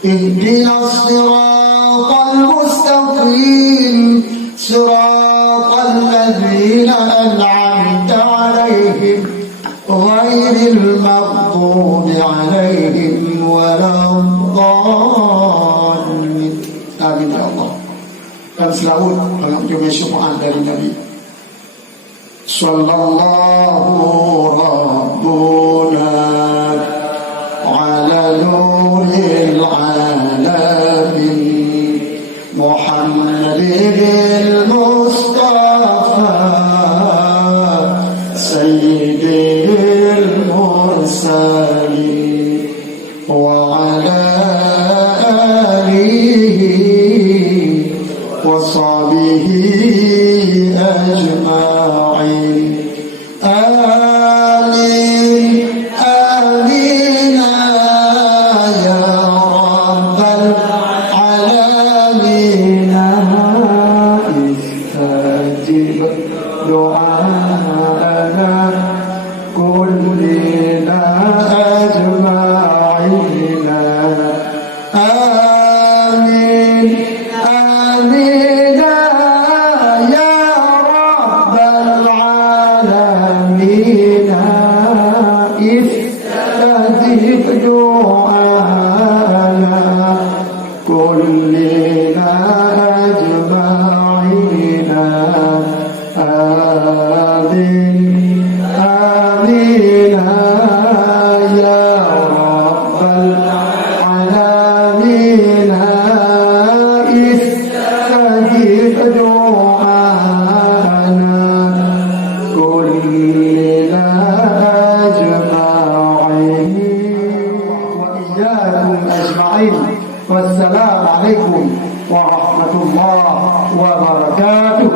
اهدنا الصراط المستقيم صراط الذين أنعمت عليهم غير المغضوب عليهم ولا الضالين. آمين يا الله. Dan selawat mengambil syafaat dari Nabi. Sallallahu Rabbuna ala nuril alamin Muhammadil Mustafa Sayyidil Mursalin wa ala وصحبه أجمعين آمين آمين يا رب العالمين استجب دعاءنا كلنا أجمعين آمين آمين يا رب العالمين استجب دعاءنا كل kemarin. Wassalamualaikum warahmatullahi wabarakatuh.